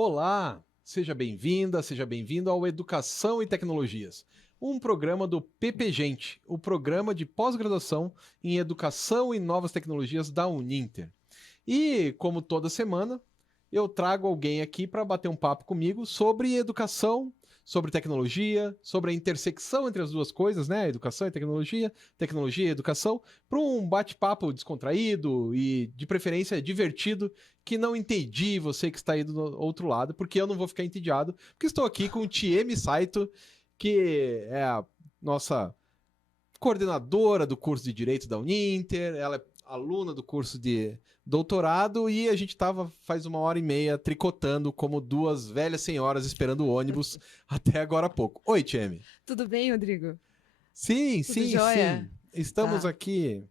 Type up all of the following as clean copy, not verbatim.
Olá, seja bem-vinda, seja bem-vindo ao Educação e Tecnologias, um programa do PP-Gente, o programa de pós-graduação em Educação e Novas Tecnologias da Uninter. E, como toda semana, eu trago alguém aqui para bater um papo comigo sobre educação, sobre tecnologia, sobre a intersecção entre as duas coisas, né? Educação e tecnologia e educação, para um bate-papo descontraído e, de preferência, divertido, que não entendi você que está aí do outro lado, porque eu não vou ficar entediado, porque estou aqui com o Tiemi Saito, que é a nossa coordenadora do curso de Direito da Uninter, ela é aluna do curso de doutorado e a gente tava faz 1h30 tricotando como duas velhas senhoras esperando o ônibus até agora há pouco. Oi, Tiemi. Tudo bem, Rodrigo? Sim, Tudo sim, jóia? sim. Estamos Tá. aqui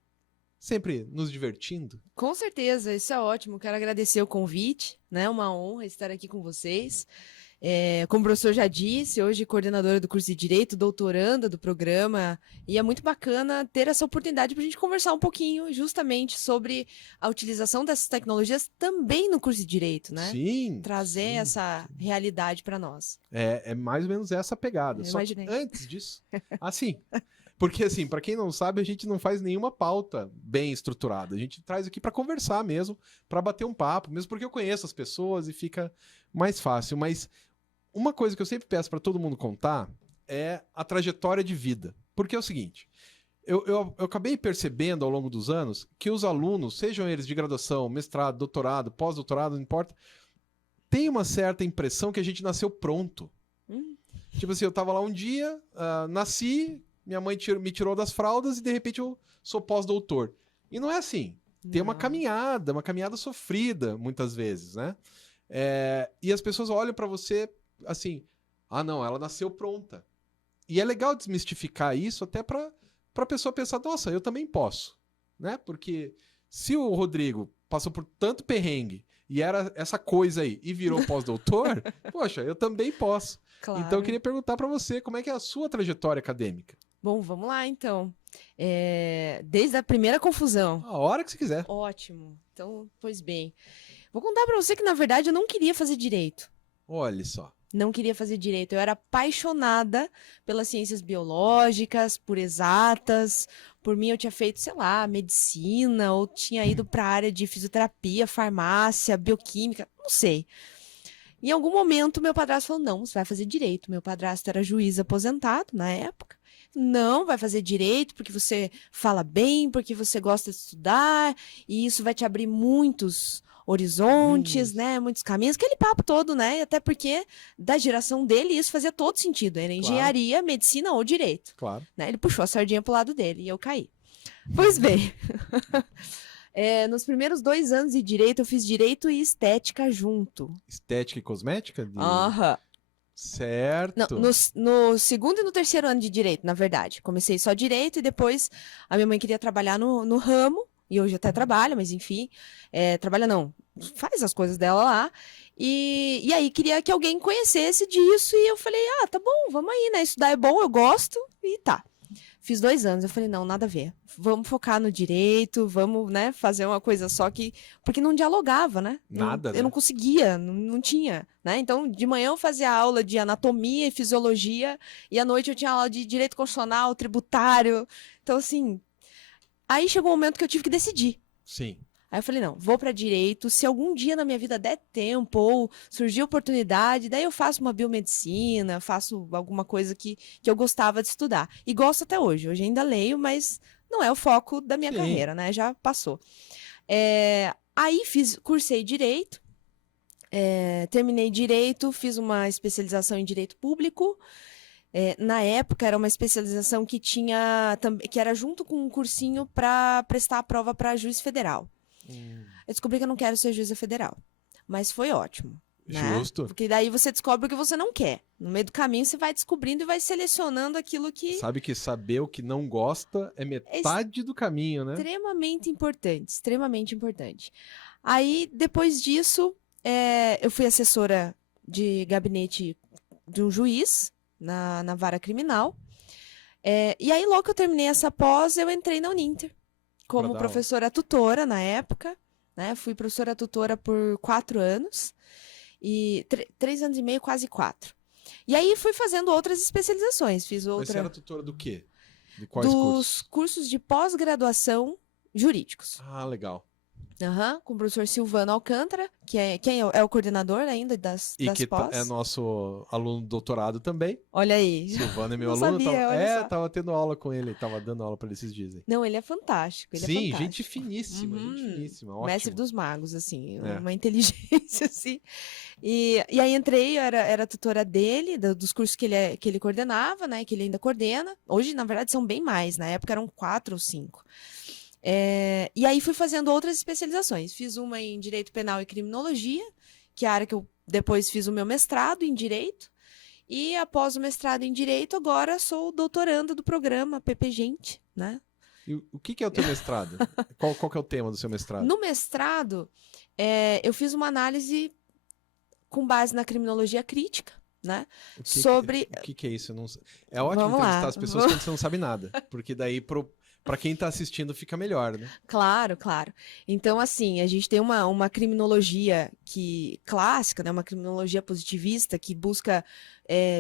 sempre nos divertindo. Com certeza, isso é ótimo. Quero agradecer o convite, né? Uma honra estar aqui com vocês. Como o professor já disse, hoje coordenadora do curso de Direito, doutoranda do programa, e é muito bacana ter essa oportunidade para a gente conversar um pouquinho justamente sobre a utilização dessas tecnologias também no curso de Direito, né? Sim. Trazer sim. essa realidade para nós. É mais ou menos essa pegada. Eu Só que imaginei. antes disso, assim, porque assim, para quem não sabe, a gente não faz nenhuma pauta bem estruturada. A gente traz aqui para conversar mesmo, para bater um papo, mesmo porque eu conheço as pessoas e fica mais fácil. Mas uma coisa que eu sempre peço para todo mundo contar é a trajetória de vida. Porque é o seguinte, eu acabei percebendo ao longo dos anos que os alunos, sejam eles de graduação, mestrado, doutorado, pós-doutorado, não importa, tem uma certa impressão que a gente nasceu pronto. Tipo assim, eu tava lá um dia, nasci, minha mãe me tirou das fraldas e de repente eu sou pós-doutor. E não é assim. Tem uma caminhada sofrida, muitas vezes, né? E as pessoas olham pra você assim, não, ela nasceu pronta. E é legal desmistificar isso até pra pessoa pensar, nossa, eu também posso, né? Porque se o Rodrigo passou por tanto perrengue e era essa coisa aí e virou pós-doutor, poxa, eu também posso. Claro. Então eu queria perguntar pra você como é que é a sua trajetória acadêmica. Bom, vamos lá então. Desde a primeira confusão. A hora que você quiser. Ótimo. Então, pois bem. Vou contar pra você que, na verdade, eu não queria fazer direito. Olha só. Não queria fazer direito. Eu era apaixonada pelas ciências biológicas, por exatas. Por mim, eu tinha feito, sei lá, medicina, ou tinha ido pra área de fisioterapia, farmácia, bioquímica, não sei. Em algum momento, meu padrasto falou, não, você vai fazer direito. Meu padrasto era juiz aposentado na época. Não, vai fazer direito porque você fala bem, porque você gosta de estudar, e isso vai te abrir muitos horizontes, né? Muitos caminhos, aquele papo todo, né? E até porque da geração dele isso fazia todo sentido. Era engenharia, medicina ou direito. Claro. Né? Ele puxou a sardinha pro lado dele e eu caí. Pois bem. Nos primeiros 2 anos de direito, eu fiz direito e estética junto. Estética e cosmética? Aham. Certo. Não, no segundo e no terceiro ano de direito, na verdade. Comecei só direito e depois a minha mãe queria trabalhar no ramo, e hoje até trabalha, mas enfim, trabalha não, faz as coisas dela lá. E aí queria que alguém conhecesse disso e eu falei, tá bom, vamos aí, né? Estudar é bom, eu gosto e tá. Fiz 2 anos, eu falei, não, nada a ver. Vamos focar no direito, vamos, né, fazer uma coisa só que... Porque não dialogava, né? Nada, Eu não conseguia, não tinha, né? Então, de manhã eu fazia aula de anatomia e fisiologia, e à noite eu tinha aula de direito constitucional, tributário. Então, assim... Aí chegou um momento que eu tive que decidir. Sim. Aí eu falei, não, vou para direito, se algum dia na minha vida der tempo ou surgir oportunidade, daí eu faço uma biomedicina, faço alguma coisa que eu gostava de estudar. E gosto até hoje. Hoje ainda leio, mas não é o foco da minha carreira, né? Já passou. Aí cursei direito, terminei direito, fiz uma especialização em direito público. Na época era uma especialização que era junto com um cursinho para prestar a prova para juiz federal. Eu descobri que eu não quero ser juíza federal, mas foi ótimo. Né? Justo. Porque daí você descobre o que você não quer. No meio do caminho você vai descobrindo e vai selecionando aquilo que... Sabe que saber o que não gosta é metade do caminho, né? Extremamente importante, extremamente importante. Aí, depois disso, eu fui assessora de gabinete de um juiz na vara criminal. E aí, logo que eu terminei essa pós, eu entrei na Uninter como professora tutora na época, né? Fui professora tutora por 4 anos. E 3 anos e meio, quase 4. E aí fui fazendo outras especializações. Fiz Mas você outra era tutora do quê? De quais dos cursos? cursos de pós-graduação jurídicos. Ah, legal. Aham, com o professor Silvano Alcântara, que é o coordenador ainda das E que pós. é nosso aluno do doutorado também. Olha aí. Silvano é meu Não aluno. sabia, olha só. Tava tendo aula com ele. Tava dando aula pra ele esses dias aí. Não, ele é fantástico. Ele é Sim, fantástico. gente finíssima, gente finíssima. Ótimo. Mestre dos magos, assim, É. uma inteligência, assim. E aí entrei, eu era tutora dele, dos cursos que ele coordenava, né? Que ele ainda coordena. Hoje, na verdade, são bem mais. Na época eram 4 ou 5. E aí fui fazendo outras especializações. Fiz uma em Direito Penal e Criminologia, que é a área que eu depois fiz o meu mestrado em Direito. E após o mestrado em Direito, agora sou doutoranda do programa PP Gente, né? E o que é o teu mestrado? Qual que é o tema do seu mestrado? No mestrado, eu fiz uma análise com base na criminologia crítica, né? O que é isso? Eu não sei. É ótimo Vamos entrevistar lá. as pessoas quando você não sabe nada. Porque daí, pra quem tá assistindo, fica melhor, né? Claro, claro. Então, assim, a gente tem uma criminologia clássica, né? Uma criminologia positivista que busca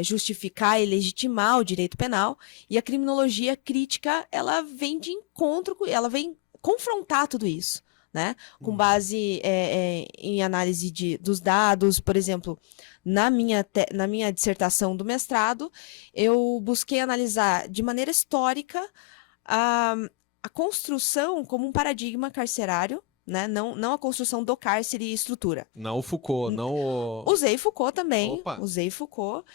justificar e legitimar o direito penal. E a criminologia crítica, ela vem de encontro, ela vem confrontar tudo isso, né? Com base em análise dos dados, por exemplo, na minha dissertação do mestrado, eu busquei analisar de maneira histórica a construção como um paradigma carcerário, né? Não a construção do cárcere e estrutura. Não o Foucault, não o... Usei Foucault também, Opa. usei Foucault,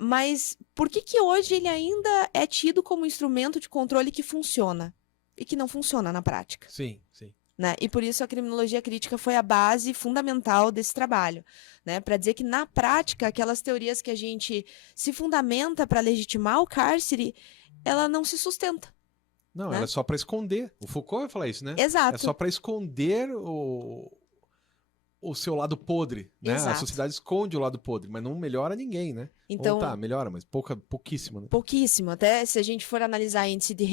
mas por que hoje ele ainda é tido como instrumento de controle que funciona e que não funciona na prática? Sim, sim. Né? E por isso a criminologia crítica foi a base fundamental desse trabalho, né? Para dizer que na prática aquelas teorias que a gente se fundamenta para legitimar o cárcere, ela não se sustenta. Não, Né? ela é só pra esconder. O Foucault vai falar isso, né? Exato. É só pra esconder o seu lado podre, né? Exato. A sociedade esconde o lado podre, mas não melhora ninguém, né? Então, ou tá, melhora, mas pouquíssimo, né? pouquíssimo. Até se a gente for analisar índice de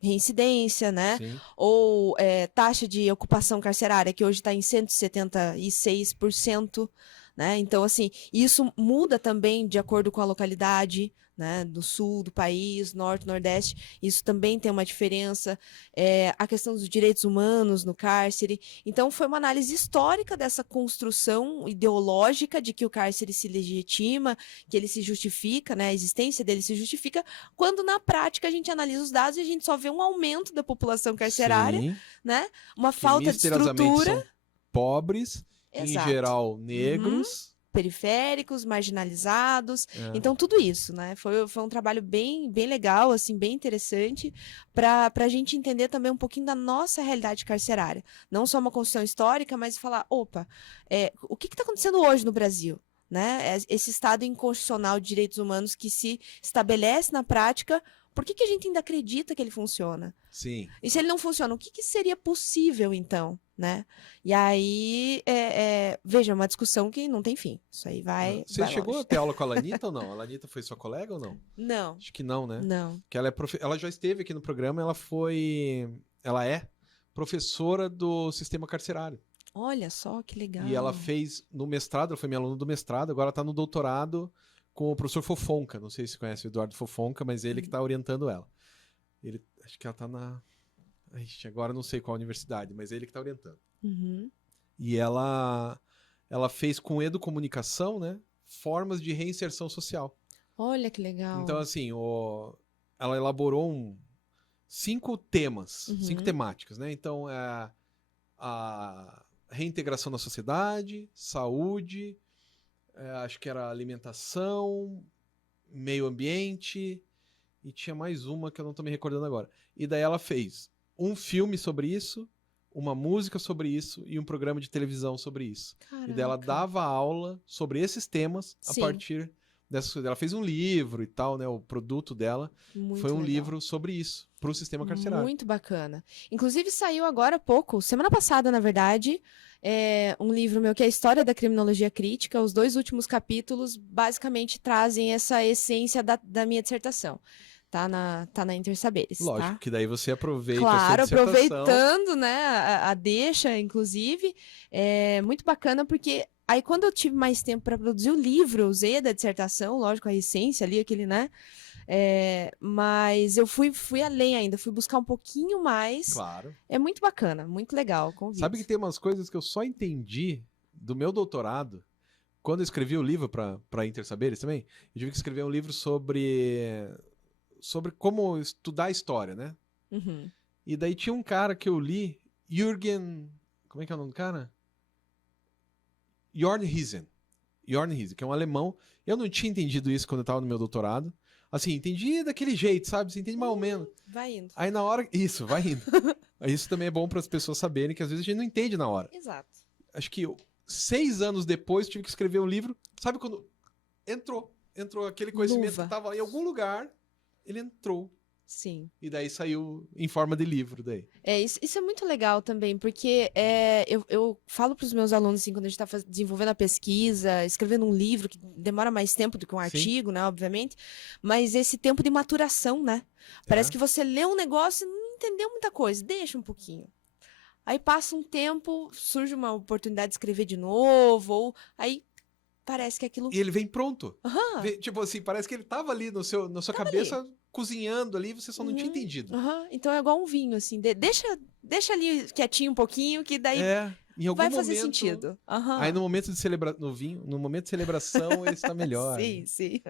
reincidência, né? Sim. Ou taxa de ocupação carcerária, que hoje está em 176%. Né? Então, assim, isso muda também de acordo com a localidade, né? Do sul do país, norte, nordeste, isso também tem uma diferença. A questão dos direitos humanos no cárcere. Então, foi uma análise histórica dessa construção ideológica de que o cárcere se legitima, que ele se justifica, né? A existência dele se justifica, quando na prática a gente analisa os dados e a gente só vê um aumento da população carcerária, Sim. né? Uma Que falta de misteriosamente estrutura. são pobres, em Exato. geral negros. Periféricos, marginalizados. É. Então, tudo isso, né? Foi um trabalho bem, bem legal, assim, bem interessante, para a gente entender também um pouquinho da nossa realidade carcerária. Não só uma construção histórica, mas falar, opa, o que está acontecendo hoje no Brasil? Né? Esse Estado inconstitucional de direitos humanos que se estabelece na prática, por que a gente ainda acredita que ele funciona? Sim. E se ele não funciona, o que seria possível, então? Né? E aí, veja, uma discussão que não tem fim. Isso aí vai. Você vai chegou longe. a ter aula com a Lanita ou não? A Lanita foi sua colega ou não? Não. Acho que não, né? Não. Que ela já esteve aqui no programa, ela é professora do sistema carcerário. Olha só que legal. E ela fez no mestrado, ela foi minha aluna do mestrado, agora tá no doutorado com o professor Fofonca. Não sei se você conhece o Eduardo Fofonca, mas ele que tá orientando ela. Acho que ela tá na... Ixi, agora não sei qual universidade, mas ele que tá orientando. Uhum. E ela fez com educomunicação, né? Formas de reinserção social. Olha que legal. Então, assim, ela elaborou 5 temas, 5 temáticas, né? Então, a reintegração na sociedade, saúde, acho que era alimentação, meio ambiente, e tinha mais uma que eu não tô me recordando agora. E daí ela fez um filme sobre isso, uma música sobre isso e um programa de televisão sobre isso. Caraca. E daí ela dava aula sobre esses temas a Sim. partir dessas coisas. Ela fez um livro e tal, né? O produto dela Muito foi um legal. livro sobre isso, para o sistema carcerário. Muito bacana. Inclusive saiu agora há pouco, semana passada, na verdade, um livro meu que é a História da Criminologia Crítica. Os 2 últimos capítulos basicamente trazem essa essência da minha dissertação. Tá na Intersaberes. Lógico, tá? que daí você aproveita Claro, a sua dissertação. aproveitando, né, a deixa, inclusive, é muito bacana porque Aí, quando eu tive mais tempo para produzir o livro, eu usei a da dissertação, lógico, a essência ali, aquele, né? Mas eu fui além ainda, fui buscar um pouquinho mais. Claro. É muito bacana, muito legal, convido. Sabe que tem umas coisas que eu só entendi do meu doutorado, quando eu escrevi o livro para Intersaberes também, eu tive que escrever um livro sobre como estudar a história, né? Uhum. E daí tinha um cara que eu li, Jürgen... Como é que é o nome do cara? Jorn Hiesen, que é um alemão. Eu não tinha entendido isso quando eu estava no meu doutorado. Assim, entendi daquele jeito, sabe? Você entende mais ou menos. Vai indo. Aí na hora... Isso, vai indo. Isso também é bom para as pessoas saberem que às vezes a gente não entende na hora. Exato. Acho que 6 anos depois tive que escrever um livro. Sabe quando entrou aquele conhecimento Luva. que estava em algum lugar, ele entrou. Sim. E daí saiu em forma de livro daí. Isso é muito legal também, porque eu falo para os meus alunos, assim, quando a gente está desenvolvendo a pesquisa, escrevendo um livro, que demora mais tempo do que um artigo, né, obviamente, mas esse tempo de maturação, né? Parece que você lê um negócio e não entendeu muita coisa, deixa um pouquinho. Aí passa um tempo, surge uma oportunidade de escrever de novo, ou aí parece que aquilo... E ele vem pronto. Aham. Tipo assim, parece que ele tava ali na sua cabeça, cozinhando ali, você só não tinha entendido. Então é igual um vinho, assim, deixa ali quietinho um pouquinho, que daí em algum vai momento, fazer sentido. Aí no momento de no vinho, no momento de celebração, ele está melhor. Sim, sim.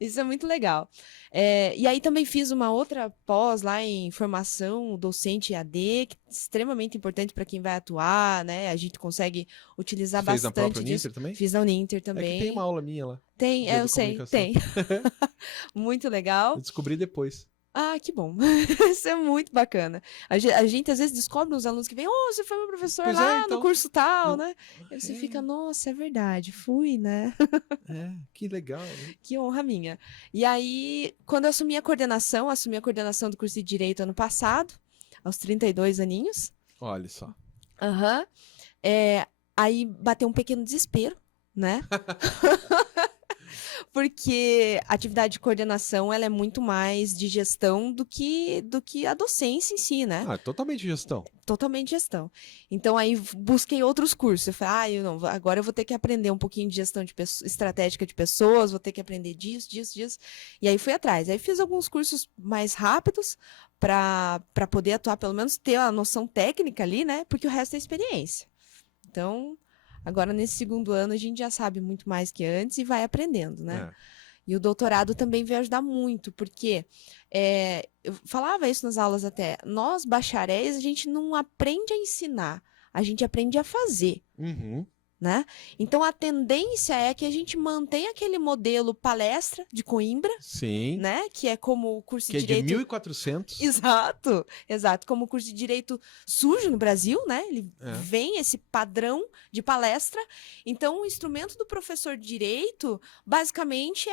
Isso é muito legal. E aí também fiz uma outra pós lá em formação docente EAD, que é extremamente importante para quem vai atuar, né? A gente consegue utilizar Você fez na bastante própria disso. Uninter também? Fiz na Uninter É também. que tem uma aula minha lá. Tem, de eu sei, comunicação. tem. Muito legal. Eu descobri depois. Ah, que bom. Isso é muito bacana. A gente às vezes descobre uns alunos que vêm, você foi meu professor Pois lá então. no curso tal, No- né? Aí você fica, nossa, é verdade, fui, né? Que legal. Né? Que honra minha. E aí, quando eu assumi a coordenação do curso de Direito ano passado, aos 32 aninhos. Olha só. Aham. Aí bateu um pequeno desespero, né? Porque a atividade de coordenação ela é muito mais de gestão do que a docência em si, né? Totalmente gestão. Totalmente gestão. Então aí busquei outros cursos. Eu falei, agora eu vou ter que aprender um pouquinho de gestão estratégica de pessoas, vou ter que aprender disso. E aí fui atrás. Aí fiz alguns cursos mais rápidos para poder atuar, pelo menos ter a noção técnica ali, né? Porque o resto é experiência. Então, agora nesse segundo ano a gente já sabe muito mais que antes e vai aprendendo, né? E o doutorado também veio ajudar muito, porque eu falava isso nas aulas até, nós bacharéis a gente não aprende a ensinar, a gente aprende a fazer, né? Então a tendência é que a gente mantenha aquele modelo palestra de Coimbra, sim, né? Que é como o curso que de direito... é de 1400. Exato, como o curso de direito surge no Brasil, né? Ele vem esse padrão de palestra. Então, o instrumento do professor de direito, basicamente,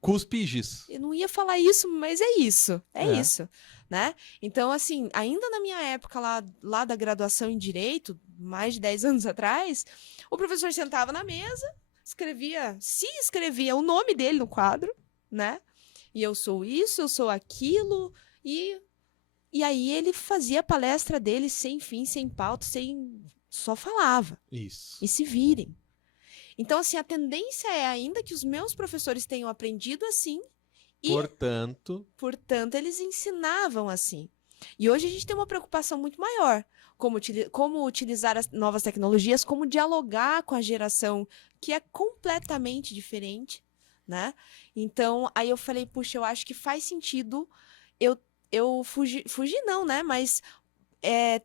Cuspe e giz. Eu não ia falar isso, mas é isso. É isso, né? Então, assim, ainda na minha época lá da graduação em Direito, mais de 10 anos atrás, o professor sentava na mesa, escrevia o nome dele no quadro, né? E eu sou isso, eu sou aquilo, e aí ele fazia a palestra dele sem fim, sem pauta, só falava. Isso. E se virem. Então, assim, a tendência é ainda que os meus professores tenham aprendido assim e, portanto, eles ensinavam assim. E hoje a gente tem uma preocupação muito maior. Como utilizar as novas tecnologias, como dialogar com a geração que é completamente diferente, né? Então, aí eu falei, puxa, eu acho que faz sentido eu fugir não, né? Mas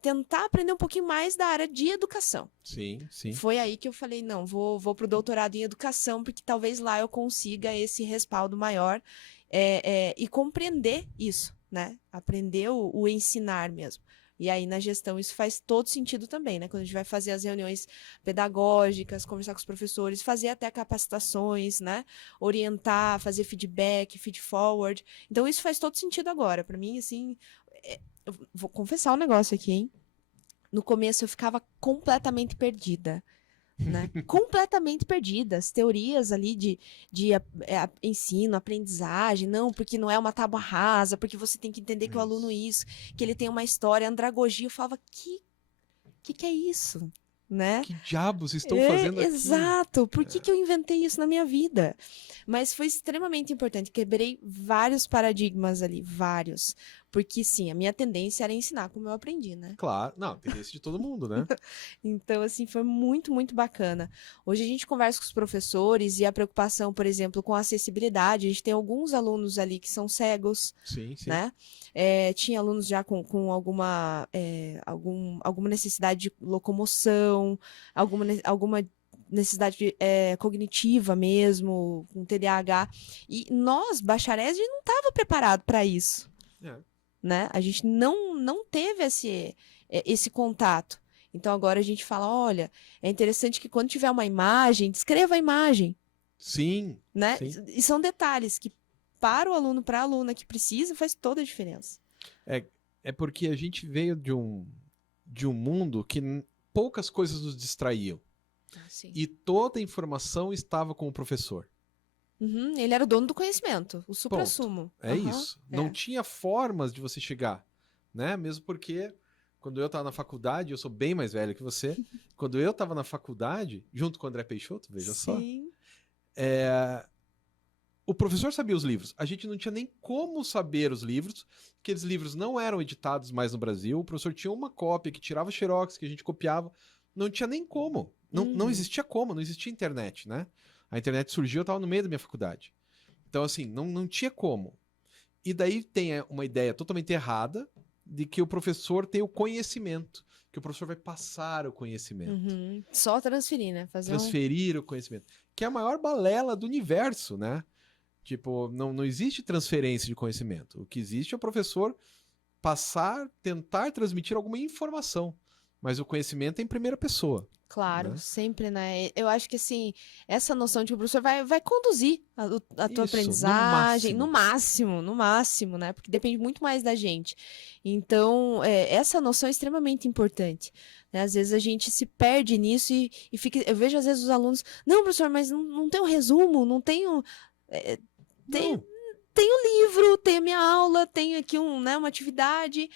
tentar aprender um pouquinho mais da área de educação. Sim, sim. Foi aí que eu falei, não, vou pro doutorado em educação, porque talvez lá eu consiga esse respaldo maior e compreender isso, né? Aprender o ensinar mesmo. E aí, na gestão, isso faz todo sentido também, né? Quando a gente vai fazer as reuniões pedagógicas, conversar com os professores, fazer até capacitações, né? Orientar, fazer feedback, feed forward. Então, isso faz todo sentido agora. Para mim, assim, eu vou confessar um negócio aqui, hein? No começo, eu ficava completamente perdida, né? Completamente perdida. As teorias ali de ensino, aprendizagem, não, porque não é uma tábua rasa, porque você tem que entender que o aluno que ele tem uma história, andragogia, eu falava, que é isso? né? Que diabos estão fazendo aqui? Exato. Por que eu inventei isso na minha vida? Mas foi extremamente importante. Quebrei vários paradigmas ali, vários. Porque, sim, a minha tendência era ensinar como eu aprendi, né? Claro. Não, tem esse de todo mundo, né? Então, assim, foi muito, muito bacana. Hoje a gente conversa com os professores e a preocupação, por exemplo, com a acessibilidade. A gente tem alguns alunos ali que são cegos, Sim, sim. né? Tinha alunos já com alguma necessidade de locomoção, alguma necessidade cognitiva mesmo, com TDAH. E nós, bacharéis, a gente não estava preparado para isso, É. né? A gente não teve esse contato. Então agora a gente fala, olha, é interessante que quando tiver uma imagem, descreva a imagem, Sim, né? sim. E são detalhes que para o aluno, para a aluna que precisa, faz toda a diferença. É porque a gente veio de um mundo que poucas coisas nos distraíam. Sim. E toda a informação estava com o professor. Uhum, ele era o dono do conhecimento, o suprassumo. É isso. Não tinha formas de você chegar, né? Mesmo porque quando eu estava na faculdade, eu sou bem mais velho que você, quando eu estava na faculdade, junto com o André Peixoto, veja só, o professor sabia os livros. A gente não tinha nem como saber os livros, porque aqueles livros não eram editados mais no Brasil. O professor tinha uma cópia que tirava xerox, que a gente copiava. Não tinha nem como. Não existia como, não existia internet, né? A internet surgiu, eu estava no meio da minha faculdade. Então, assim, não tinha como. E daí tem uma ideia totalmente errada de que o professor tem o conhecimento, que o professor vai passar o conhecimento. Uhum. Só transferir, né? Transferir o conhecimento. Que é a maior balela do universo, né? Tipo, não existe transferência de conhecimento. O que existe é o professor tentar transmitir alguma informação. Mas o conhecimento é em primeira pessoa. Claro, né? sempre, né? Eu acho que, assim, essa noção de que o professor vai conduzir a tua Isso, aprendizagem, no máximo, né? Porque depende muito mais da gente. Então, essa noção é extremamente importante. Né? Às vezes a gente se perde nisso e fica. Eu vejo, às vezes, os alunos, não, professor, mas não tem um resumo, não tem um. Não. Tem o livro, tem a minha aula, tem aqui uma atividade.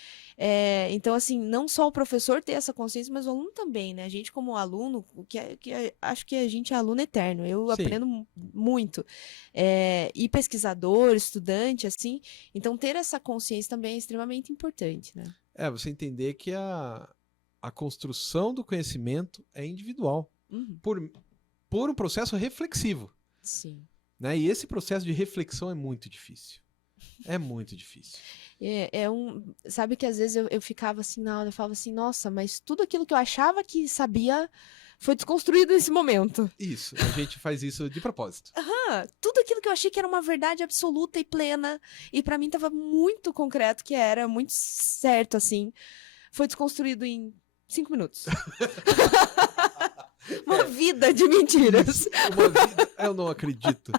Então, assim, não só o professor ter essa consciência, mas o aluno também, né? A gente, como aluno, acho que a gente é aluno eterno. Eu Sim. aprendo muito. E pesquisador, estudante, assim. Então, ter essa consciência também é extremamente importante, né? Você entender que a construção do conhecimento é individual. Uhum. Por um processo reflexivo. Sim. Né? E esse processo de reflexão é muito difícil. É muito difícil. Sabe que às vezes eu ficava assim na aula, eu falava assim, nossa, mas tudo aquilo que eu achava que sabia foi desconstruído nesse momento. Isso, a gente faz isso de propósito. Tudo aquilo que eu achei que era uma verdade absoluta e plena, e pra mim tava muito concreto, que era muito certo, assim, foi desconstruído em 5 minutos. Uma vida de mentiras. Uma vida, eu não acredito.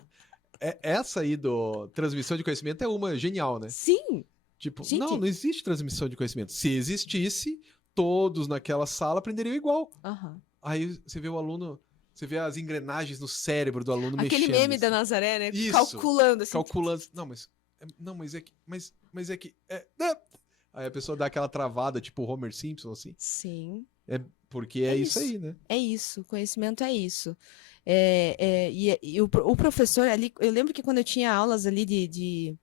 Essa aí do transmissão de conhecimento é uma genial, né? Sim. Tipo, Gente. não existe transmissão de conhecimento. Se existisse, todos naquela sala aprenderiam igual. Uhum. Aí você vê o aluno, você vê as engrenagens no cérebro do aluno mexendo. Aquele meme assim. da Nazaré, né? Isso, calculando, assim. Calculando. Mas é que. Mas é que. Aí a pessoa dá aquela travada, tipo o Homer Simpson, assim. Sim. Porque é isso aí, né? É isso, conhecimento é isso. E o professor ali, eu lembro que quando eu tinha aulas ali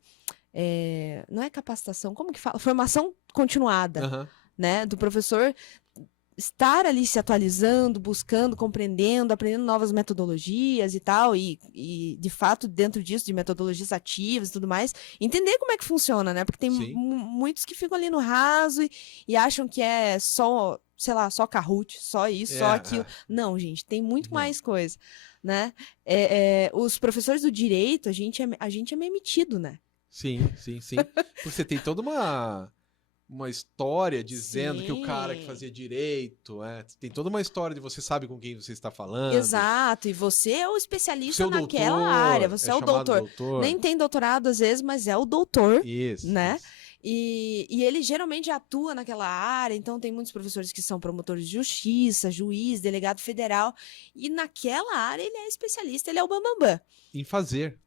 não é capacitação, como que fala? Formação continuada, Uhum. né? Do professor estar ali se atualizando, buscando, compreendendo, aprendendo novas metodologias e tal, e de fato, dentro disso, de metodologias ativas e tudo mais, entender como é que funciona, né? Porque tem muitos que ficam ali no raso e acham que é só, sei lá, só Kahoot, só isso, só aquilo. Não, gente, tem muito mais coisa, né? Os professores do direito, a gente é meio metido, né? Sim. Você tem toda uma história dizendo que o cara que fazia direito, tem toda uma história de você sabe com quem você está falando. Exato, e você é o especialista naquela doutor, área, você é o doutor. Nem tem doutorado às vezes, mas é o doutor, né? Isso. E ele geralmente atua naquela área, então tem muitos professores que são promotores de justiça, juiz, delegado federal, e naquela área ele é especialista, ele é o bambambam. Em fazer.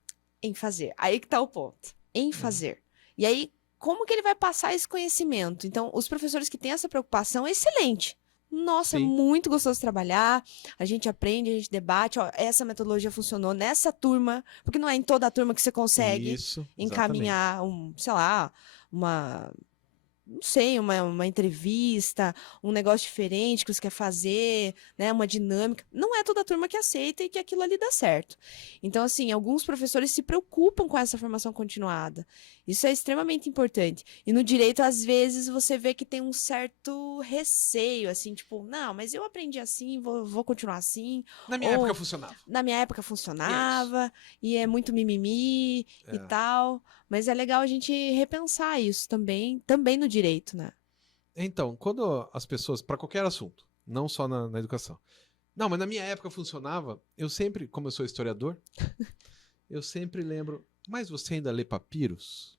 Aí que tá o ponto. Em fazer. E aí, como que ele vai passar esse conhecimento? Então, os professores que têm essa preocupação, é excelente, Nossa, é Sim. muito gostoso trabalhar, a gente aprende, a gente debate, ó, essa metodologia funcionou nessa turma, porque não é em toda a turma que você consegue Isso, exatamente. encaminhar sei lá, uma, não sei, uma entrevista, um negócio diferente que você quer fazer, né, uma dinâmica. Não é toda turma que aceita e que aquilo ali dá certo. Então, assim, alguns professores se preocupam com essa formação continuada. Isso é extremamente importante. E no direito, às vezes, você vê que tem um certo receio, assim, tipo, não, mas eu aprendi assim, vou continuar assim. Na minha época Ou funcionava. na minha época E é isso. funcionava, e é muito mimimi e É. tal. Mas é legal a gente repensar isso também no direito, né? Então, quando as pessoas, para qualquer assunto, não só na educação. Não, mas na minha época funcionava, eu sempre, como eu sou historiador, eu sempre lembro, mas você ainda lê papiros?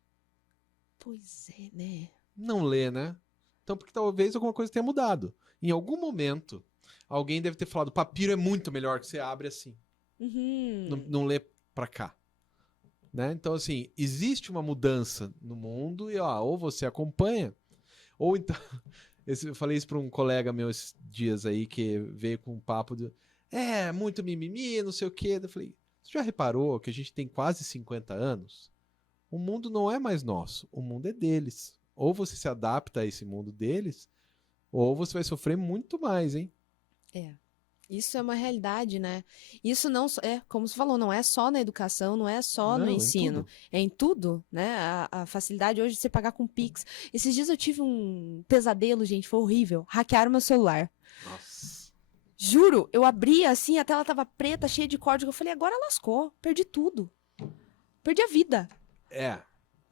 Pois é, né? Não lê, né? Então, porque talvez alguma coisa tenha mudado. Em algum momento, alguém deve ter falado, papiro é muito melhor que você abre assim. Não, Uhum. não lê pra cá. Né? Então, assim, existe uma mudança no mundo e, ó, ou você acompanha, ou então... Eu falei isso pra um colega meu esses dias aí, que veio com um papo de... muito mimimi, não sei o quê. Eu falei, você já reparou que a gente tem quase 50 anos? O mundo não é mais nosso, o mundo é deles. Ou você se adapta a esse mundo deles, ou você vai sofrer muito mais, hein? É. Isso é uma realidade, né? Isso não é, como você falou, não é só na educação, não é só no Não, em ensino, tudo. é em tudo, né? A facilidade hoje de você pagar com Pix. Esses dias eu tive um pesadelo, gente, foi horrível. Hackearam meu celular. Nossa. Juro, eu abri assim, a tela tava preta, cheia de código. Eu falei, agora lascou, perdi tudo. Perdi a vida. É.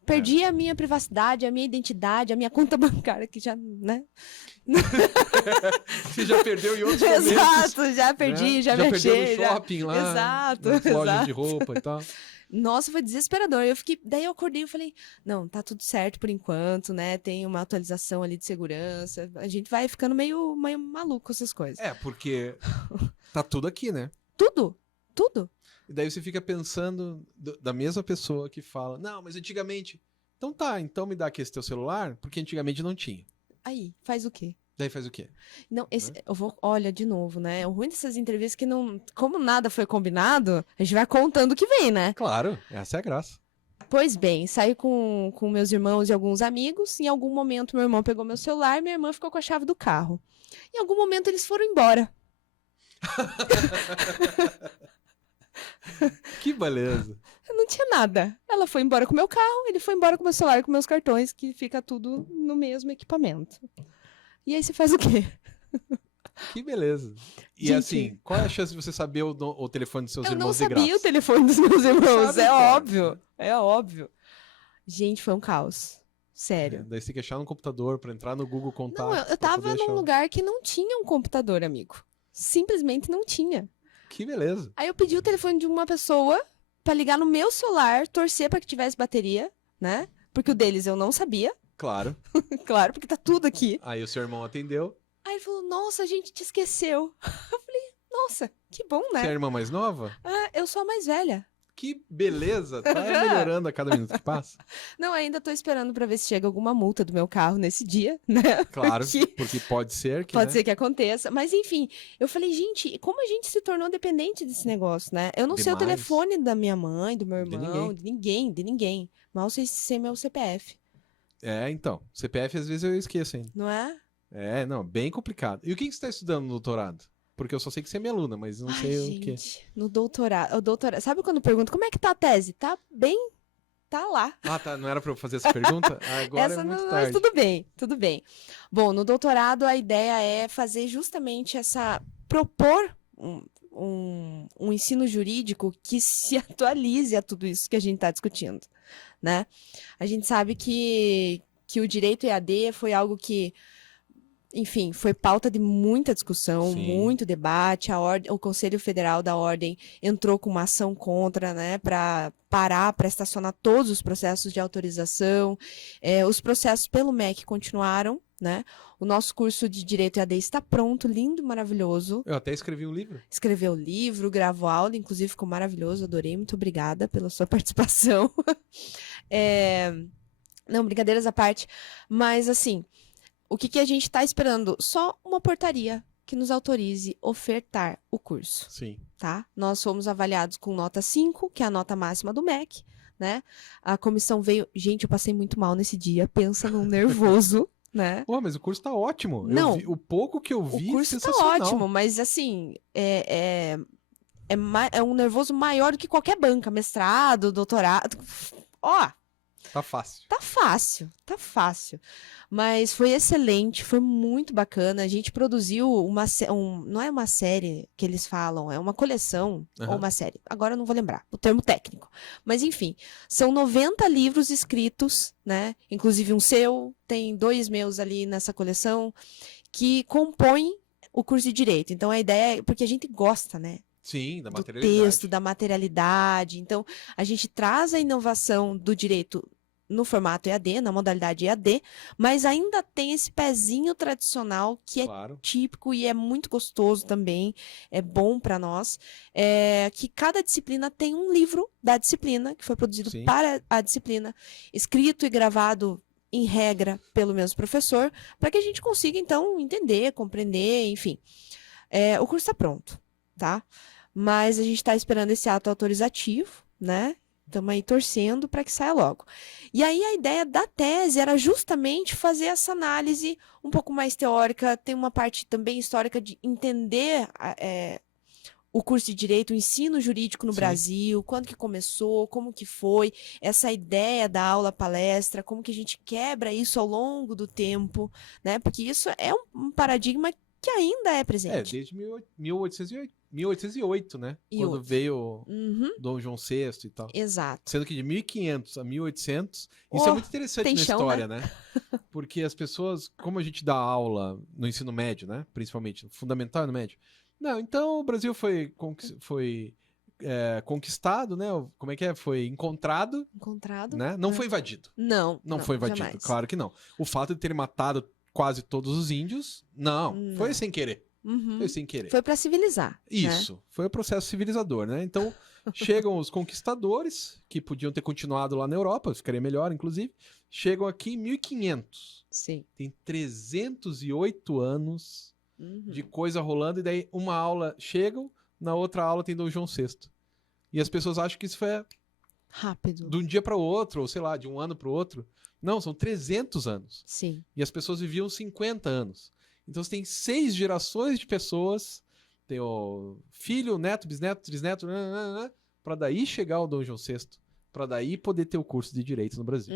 Perdi a minha privacidade, a minha identidade, a minha conta bancária, que já, né? Você já perdeu em outros momentos. Exato, já perdi, Né? já me perdeu no achei. shopping lá, Exato, nas lojas de exato. roupa e tal. Nossa, foi desesperador. Daí eu acordei e falei, não, tá tudo certo por enquanto, né? Tem uma atualização ali de segurança. A gente vai ficando meio maluco com essas coisas. Porque tá tudo aqui, né? Tudo, tudo. E daí você fica pensando da mesma pessoa que fala, não, mas antigamente... Então tá, então me dá aqui esse teu celular, porque antigamente não tinha. Aí, faz o quê? Daí faz o quê? Não, Né? eu vou, olha, de novo, né? O ruim dessas entrevistas é que não, como nada foi combinado, a gente vai contando o que vem, né? Claro, essa é a graça. Pois bem, saí com meus irmãos e alguns amigos. Em algum momento, meu irmão pegou meu celular e minha irmã ficou com a chave do carro. Em algum momento, eles foram embora. Que beleza. Não tinha nada. Ela foi embora com o meu carro, ele foi embora com o meu celular e com meus cartões, que fica tudo no mesmo equipamento. E aí você faz o quê? Que beleza. E Gente, assim, qual é a chance de você saber o telefone dos seus eu não irmãos de sabia o graça? telefone dos meus irmãos, Sabe, é cara. óbvio. É óbvio. Gente, foi um caos. Sério. Daí você tem que achar no computador pra entrar no Google Não, Contatos. eu pra poder tava num achar lugar que não tinha um computador, amigo. Simplesmente não tinha. Que beleza. Aí eu pedi o telefone de uma pessoa pra ligar no meu celular, torcer pra que tivesse bateria, né? Porque o deles eu não sabia, Claro. claro, porque tá tudo aqui. Aí o seu irmão atendeu. Aí ele falou: Nossa, a gente te esqueceu. Eu falei: Nossa, que bom, Você é a né? irmã mais nova? Ah, eu sou a mais velha. Que beleza. Tá melhorando a cada minuto que passa. Não, ainda tô esperando pra ver se chega alguma multa do meu carro nesse dia, né? Claro, Porque porque pode ser que, pode né? ser que aconteça. Mas enfim, eu falei, gente, como a gente se tornou dependente desse negócio, né? Eu não sei o Demais. telefone da minha mãe, do meu De irmão, de ninguém. Mal sei meu CPF, Então. CPF às vezes eu esqueço ainda. não é? Não, bem complicado. E o que você está estudando no doutorado? Porque eu só sei que você é minha aluna, mas não Ai, sei o que. gente, no doutorado, o doutorado. Sabe quando pergunto como é que tá a tese? Tá bem, tá lá. Ah, tá. Não era pra eu fazer essa pergunta? Agora Essa é muito não, mas tarde. tudo bem, tudo bem. Bom, no doutorado a ideia é fazer justamente propor um ensino jurídico que se atualize a tudo isso que a gente está discutindo, né? A gente sabe que o direito EAD foi algo que, enfim, foi pauta de muita discussão, Sim. muito debate. O Conselho Federal da Ordem entrou com uma ação contra, né, para parar, para estacionar todos os processos de autorização. Os processos pelo MEC continuaram, né? O nosso curso de Direito EAD está pronto, lindo, maravilhoso. Eu até escrevi um livro. Escreveu livro, gravou aula, inclusive ficou maravilhoso, adorei, muito obrigada pela sua participação. Não, brincadeiras à parte, mas assim, o que a gente está esperando? Só uma portaria que nos autorize ofertar o curso, Sim. tá? Nós fomos avaliados com nota 5, que é a nota máxima do MEC, né? A comissão veio... Gente, eu passei muito mal nesse dia, pensa num nervoso, né? Pô, mas o curso tá ótimo. Não, O pouco que eu vi, o curso tá sensacional. ótimo, mas assim, é um nervoso maior do que qualquer banca, mestrado, doutorado. Ó, Tá fácil. tá fácil, tá fácil. Mas foi excelente, foi muito bacana. A gente produziu não é uma série que eles falam, é uma coleção ou Aham. uma série. Agora eu não vou lembrar o termo técnico. Mas enfim, são 90 livros escritos, né? Inclusive um seu, tem 2 meus ali nessa coleção, que compõem o curso de Direito. Então a ideia é, porque a gente gosta, né? Sim, da Do materialidade. texto, da materialidade. Então, a gente traz a inovação do direito no formato EAD, na modalidade EAD, mas ainda tem esse pezinho tradicional que é Claro. típico e é muito gostoso também, é bom para nós, que cada disciplina tem um livro da disciplina, que foi produzido Sim. para a disciplina, escrito e gravado em regra pelo mesmo professor, para que a gente consiga, então, entender, compreender, enfim. O curso está pronto, tá? Mas a gente está esperando esse ato autorizativo, né? Estamos aí torcendo para que saia logo. E aí a ideia da tese era justamente fazer essa análise um pouco mais teórica, tem uma parte também histórica de entender o curso de Direito, o ensino jurídico no Sim. Brasil, quando que começou, como que foi, essa ideia da aula-palestra, como que a gente quebra isso ao longo do tempo, né? Porque isso é um paradigma que ainda é presente. Desde 1808, né? E Quando outro. veio Uhum, Dom João VI e tal. exato. Sendo que de 1500 a 1800, isso é muito interessante tem na chão, história, né? Porque as pessoas, como a gente dá aula no ensino médio, né? Principalmente, fundamental e no médio. Não, então o Brasil foi conquistado, né? Como é que é? Foi encontrado, Encontrado. né? Não foi invadido. Não, Não foi invadido, jamais. claro que não. O fato de ter matado quase todos os índios, não. Foi sem querer. Uhum. Foi sem querer. Foi para civilizar. Isso, foi o processo civilizador, né? Então, chegam os conquistadores, que podiam ter continuado lá na Europa, ficaria melhor, inclusive. Chegam aqui em 1500. Sim. Tem 308 anos Uhum. de coisa rolando, e daí uma aula chegam, na outra aula tem Dom João VI. E as pessoas acham que isso foi Rápido. de um dia para o outro, ou sei lá, de um ano para o outro. Não, são 300 anos. Sim. E as pessoas viviam 50 anos. Então você tem 6 gerações de pessoas, tem o filho, neto, bisneto, trisneto, para daí chegar ao Dom João VI, para daí poder ter o curso de Direito no Brasil.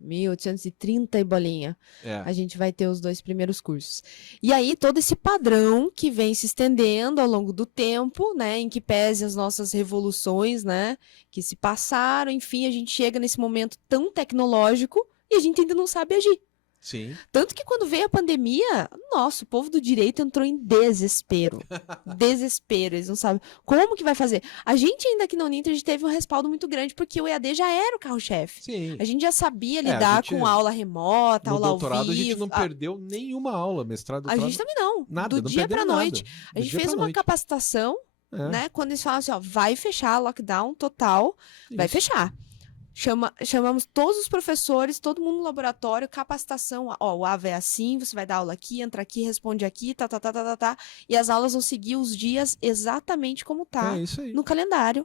1830 e bolinha. É. A gente vai ter os 2 primeiros cursos. E aí, todo esse padrão que vem se estendendo ao longo do tempo, né? Em que pese as nossas revoluções, né? Que se passaram, enfim, a gente chega nesse momento tão tecnológico e a gente ainda não sabe agir. Sim. Tanto que quando veio a pandemia, nossa, o povo do direito entrou em desespero. Desespero, eles não sabem como que vai fazer. A gente ainda aqui na Uninter, a gente teve um respaldo muito grande, porque o EAD já era o carro-chefe. Sim. A gente já sabia a lidar gente- com aula remota, No aula ao doutorado a gente vivo. não perdeu nenhuma aula, mestrado, A doutorado, gente também não. nada, Do não dia pra perdemos noite. nada. A Do gente dia fez pra uma noite. capacitação, É, né? Quando eles falam assim, ó, vai fechar, lockdown total, vai isso. fechar. Chamamos todos os professores, todo mundo no laboratório, capacitação. Ó, o AVA é assim, você vai dar aula aqui, entra aqui, responde aqui, tá. E as aulas vão seguir os dias exatamente como tá É isso aí. no calendário.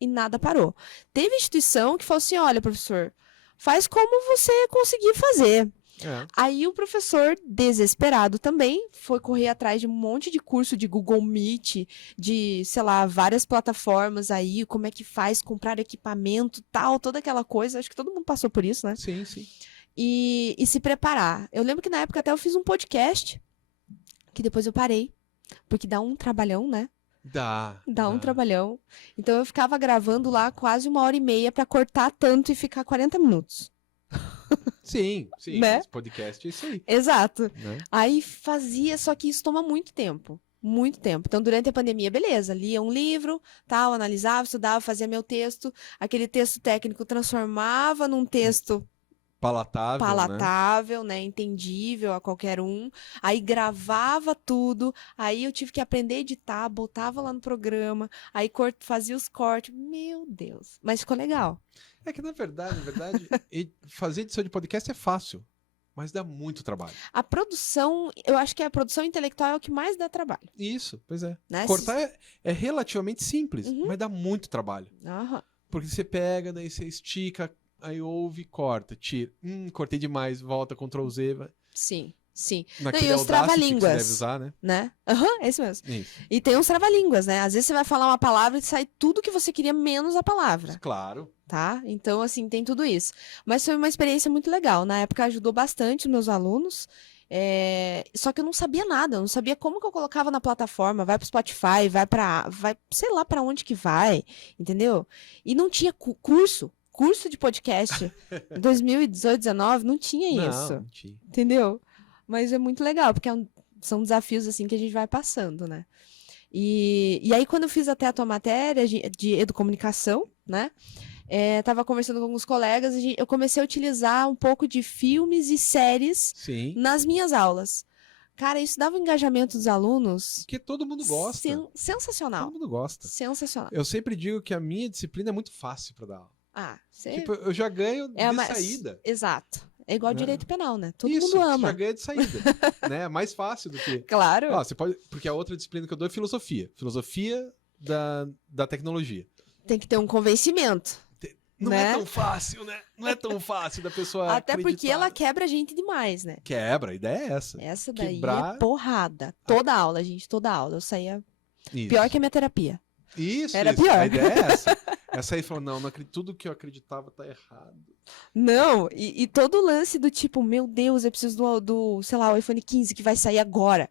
E nada parou. Teve instituição que falou assim: olha, professor, faz como você conseguir fazer. É. Aí o professor, desesperado também, foi correr atrás de um monte de curso de Google Meet, de, sei lá, várias plataformas aí, como é que faz, comprar equipamento, tal, toda aquela coisa. Acho que todo mundo passou por isso, né? Sim, sim. E se preparar. Eu lembro que na época até eu fiz um podcast, que depois eu parei, porque dá um trabalhão, né? Dá um trabalhão. Então eu ficava gravando lá quase 1h30 para cortar tanto e ficar 40 minutos. Sim, Né? Esse podcast é isso aí. Exato. Né? Aí fazia, só que isso toma muito tempo. Muito tempo. Então, durante a pandemia, beleza, lia um livro, tal, analisava, estudava, fazia meu texto. Aquele texto técnico transformava num texto Palatável, né? Entendível a qualquer um. Aí gravava tudo. Aí eu tive que aprender a editar, botava lá no programa. Aí fazia os cortes. Meu Deus. Mas ficou legal. É que, na verdade, fazer edição de podcast é fácil. Mas dá muito trabalho. A produção, eu acho que a produção intelectual é o que mais dá trabalho. Isso, pois é. Né? Cortar é relativamente simples, mas dá muito trabalho. Aham. Porque você pega, daí você estica, aí ouve, corta, tira. Cortei demais, volta, Ctrl Z. Vai. Sim, sim. Naquele e os Audacity que você trava-línguas, deve usar, né? né? Aham, é isso mesmo. Isso. E tem uns trava-línguas, né? Às vezes você vai falar uma palavra e sai tudo que você queria, menos a palavra, Claro. tá? Então, assim, tem tudo isso. Mas foi uma experiência muito legal. Na época ajudou bastante os meus alunos. Só que eu não sabia nada, eu não sabia como que eu colocava na plataforma, vai pro Spotify, vai, sei lá pra onde que vai, entendeu? E não tinha curso de podcast. Em 2018, 2019, não tinha isso, Não tinha. entendeu? Mas é muito legal, porque são desafios assim que a gente vai passando, né? E aí, quando eu fiz até a tua matéria de educomunicação, né? Tava conversando com alguns colegas, eu comecei a utilizar um pouco de filmes e séries Sim. nas minhas aulas. Cara, isso dava um engajamento dos alunos. Porque todo mundo gosta. Sensacional. Todo mundo gosta. Sensacional. Eu sempre digo que a minha disciplina é muito fácil pra dar aula. Você... Tipo, eu já ganho de saída. Exato. É igual direito penal, né? Todo Isso, mundo ama. Você já ganha de saída. Né? É mais fácil do que... Claro. Você pode... Porque a outra disciplina que eu dou é filosofia. Filosofia da tecnologia. Tem que ter um convencimento. Não né? é tão fácil, né? Não é tão fácil da pessoa Até acreditar. porque ela quebra a gente demais, né? Quebra, a ideia é essa. Essa daí Quebrar... é porrada. Toda aula, gente, toda aula. Eu saía Isso. pior que a minha terapia. Isso, Era isso. pior. A ideia é essa. Essa aí falou, não acredito, tudo que eu acreditava tá errado. Não, e todo o lance do tipo, meu Deus, eu preciso do, sei lá, o iPhone 15 que vai sair agora.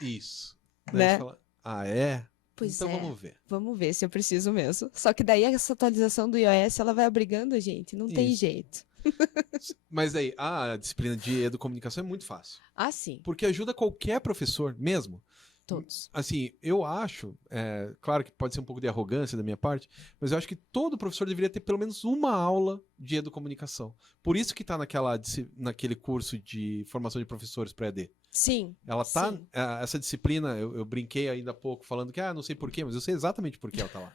Isso. Né? Daí fala, é? Pois então é. vamos ver. Vamos ver se eu preciso mesmo. Só que daí essa atualização do iOS, ela vai obrigando a gente, não tem jeito. Mas aí, a disciplina de educomunicação é muito fácil. Ah, sim. Porque ajuda qualquer professor, mesmo. Todos. Assim, eu acho, claro que pode ser um pouco de arrogância da minha parte, mas eu acho que todo professor deveria ter pelo menos uma aula de educomunicação. Por isso que está naquele curso de formação de professores para EAD. Sim. Ela tá, sim. Essa disciplina, eu brinquei ainda há pouco falando que, não sei porquê, mas eu sei exatamente por que ela tá lá.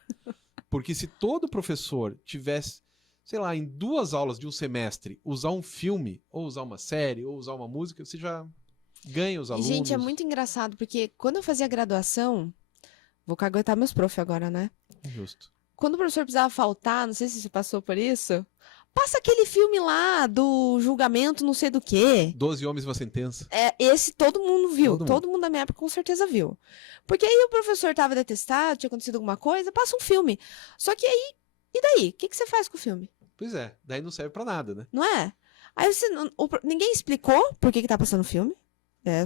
Porque se todo professor tivesse, sei lá, em 2 aulas de um semestre, usar um filme, ou usar uma série, ou usar uma música, você já ganha os alunos. Gente, é muito engraçado, porque quando eu fazia graduação, vou caguetar meus prof agora, né? Justo. Quando o professor precisava faltar, não sei se você passou por isso, passa aquele filme lá do julgamento não sei do quê. 12 Homens e uma Sentença. Esse todo mundo viu. Todo mundo da minha época com certeza viu. Porque aí o professor tava detestado, tinha acontecido alguma coisa, passa um filme. Só que aí, e daí? O que você faz com o filme? Pois é, daí não serve pra nada, né? Não é? Aí ninguém explicou por que tá passando o filme.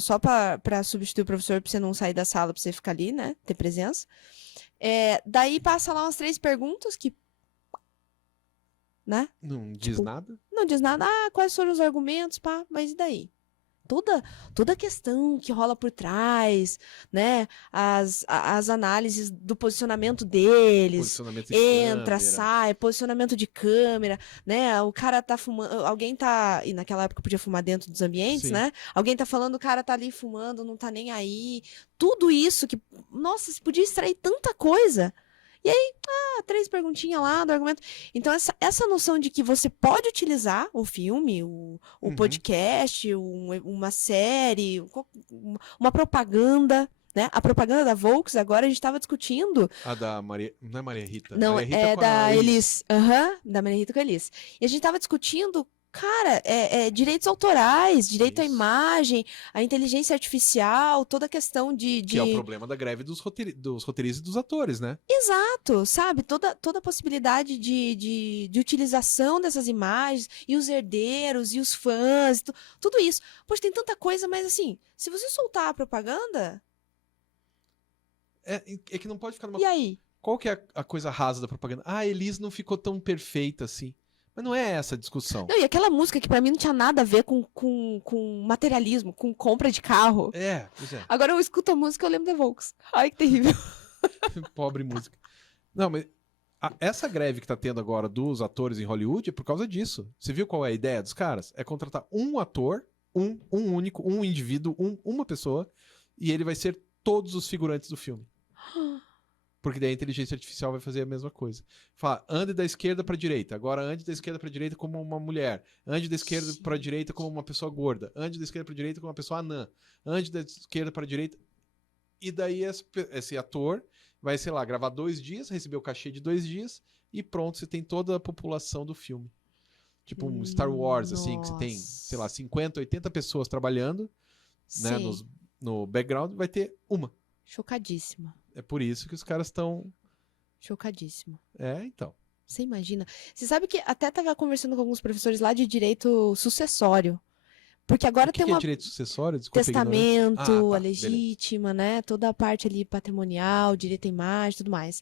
Só pra substituir o professor, pra você não sair da sala, pra você ficar ali, né? Ter presença. Daí passa lá umas 3 perguntas que... Né? Não diz nada. Não diz nada. Quais foram os argumentos, pá, mas e daí? Toda a questão que rola por trás, né? As análises do posicionamento deles. Posicionamento de entra, câmera. sai, posicionamento de câmera, né? O cara tá fumando, alguém tá... E naquela época podia fumar dentro dos ambientes, Sim. né? Alguém tá falando, o cara tá ali fumando, não tá nem aí. Tudo isso que... Nossa, se podia extrair tanta coisa. E aí, 3 perguntinhas lá do argumento. Então, essa noção de que você pode utilizar o filme, o podcast, uma série, uma propaganda, né? A propaganda da Volks, agora a gente estava discutindo. A da Maria... Não é Maria Rita? Não, Maria Rita é com da a Elis. Da Maria Rita com a Elis. E a gente estava discutindo... Cara, direitos autorais, direito à imagem, a inteligência artificial, toda a questão de... Que é o problema da greve dos roteiristas e dos atores, né? Exato, sabe? Toda a possibilidade de utilização dessas imagens, e os herdeiros, e os fãs, tudo isso. Poxa, tem tanta coisa, mas assim, se você soltar a propaganda... É que não pode ficar numa... E aí? Qual que é a coisa rasa da propaganda? A Elis não ficou tão perfeita assim. Mas não é essa a discussão. Não, e aquela música que pra mim não tinha nada a ver com materialismo, com compra de carro. Pois é. Agora eu escuto a música e eu lembro da Volks. Ai, que terrível. Pobre música. Não, mas essa greve que tá tendo agora dos atores em Hollywood é por causa disso. Você viu qual é a ideia dos caras? É contratar um ator, um único, um indivíduo, uma pessoa, e ele vai ser todos os figurantes do filme. Porque daí a inteligência artificial vai fazer a mesma coisa. Fala, ande da esquerda para direita. Agora ande da esquerda para direita como uma mulher. Ande da esquerda para direita como uma pessoa gorda. Ande da esquerda para direita como uma pessoa anã. Ande da esquerda para direita. E daí esse ator vai, sei lá, gravar 2 dias, receber o cachê de 2 dias e pronto, você tem toda a população do filme. Tipo um Star Wars, assim, que você tem, sei lá, 50, 80 pessoas trabalhando, né, no background, vai ter uma. Chocadíssima. É por isso que os caras estão... Chocadíssima. Então. Você imagina? Você sabe que até tava conversando com alguns professores lá de direito sucessório. Porque agora tem que uma... é direito sucessório? Desculpa, testamento, tá, a legítima, né? Toda a parte ali patrimonial, direito à imagem, tudo mais.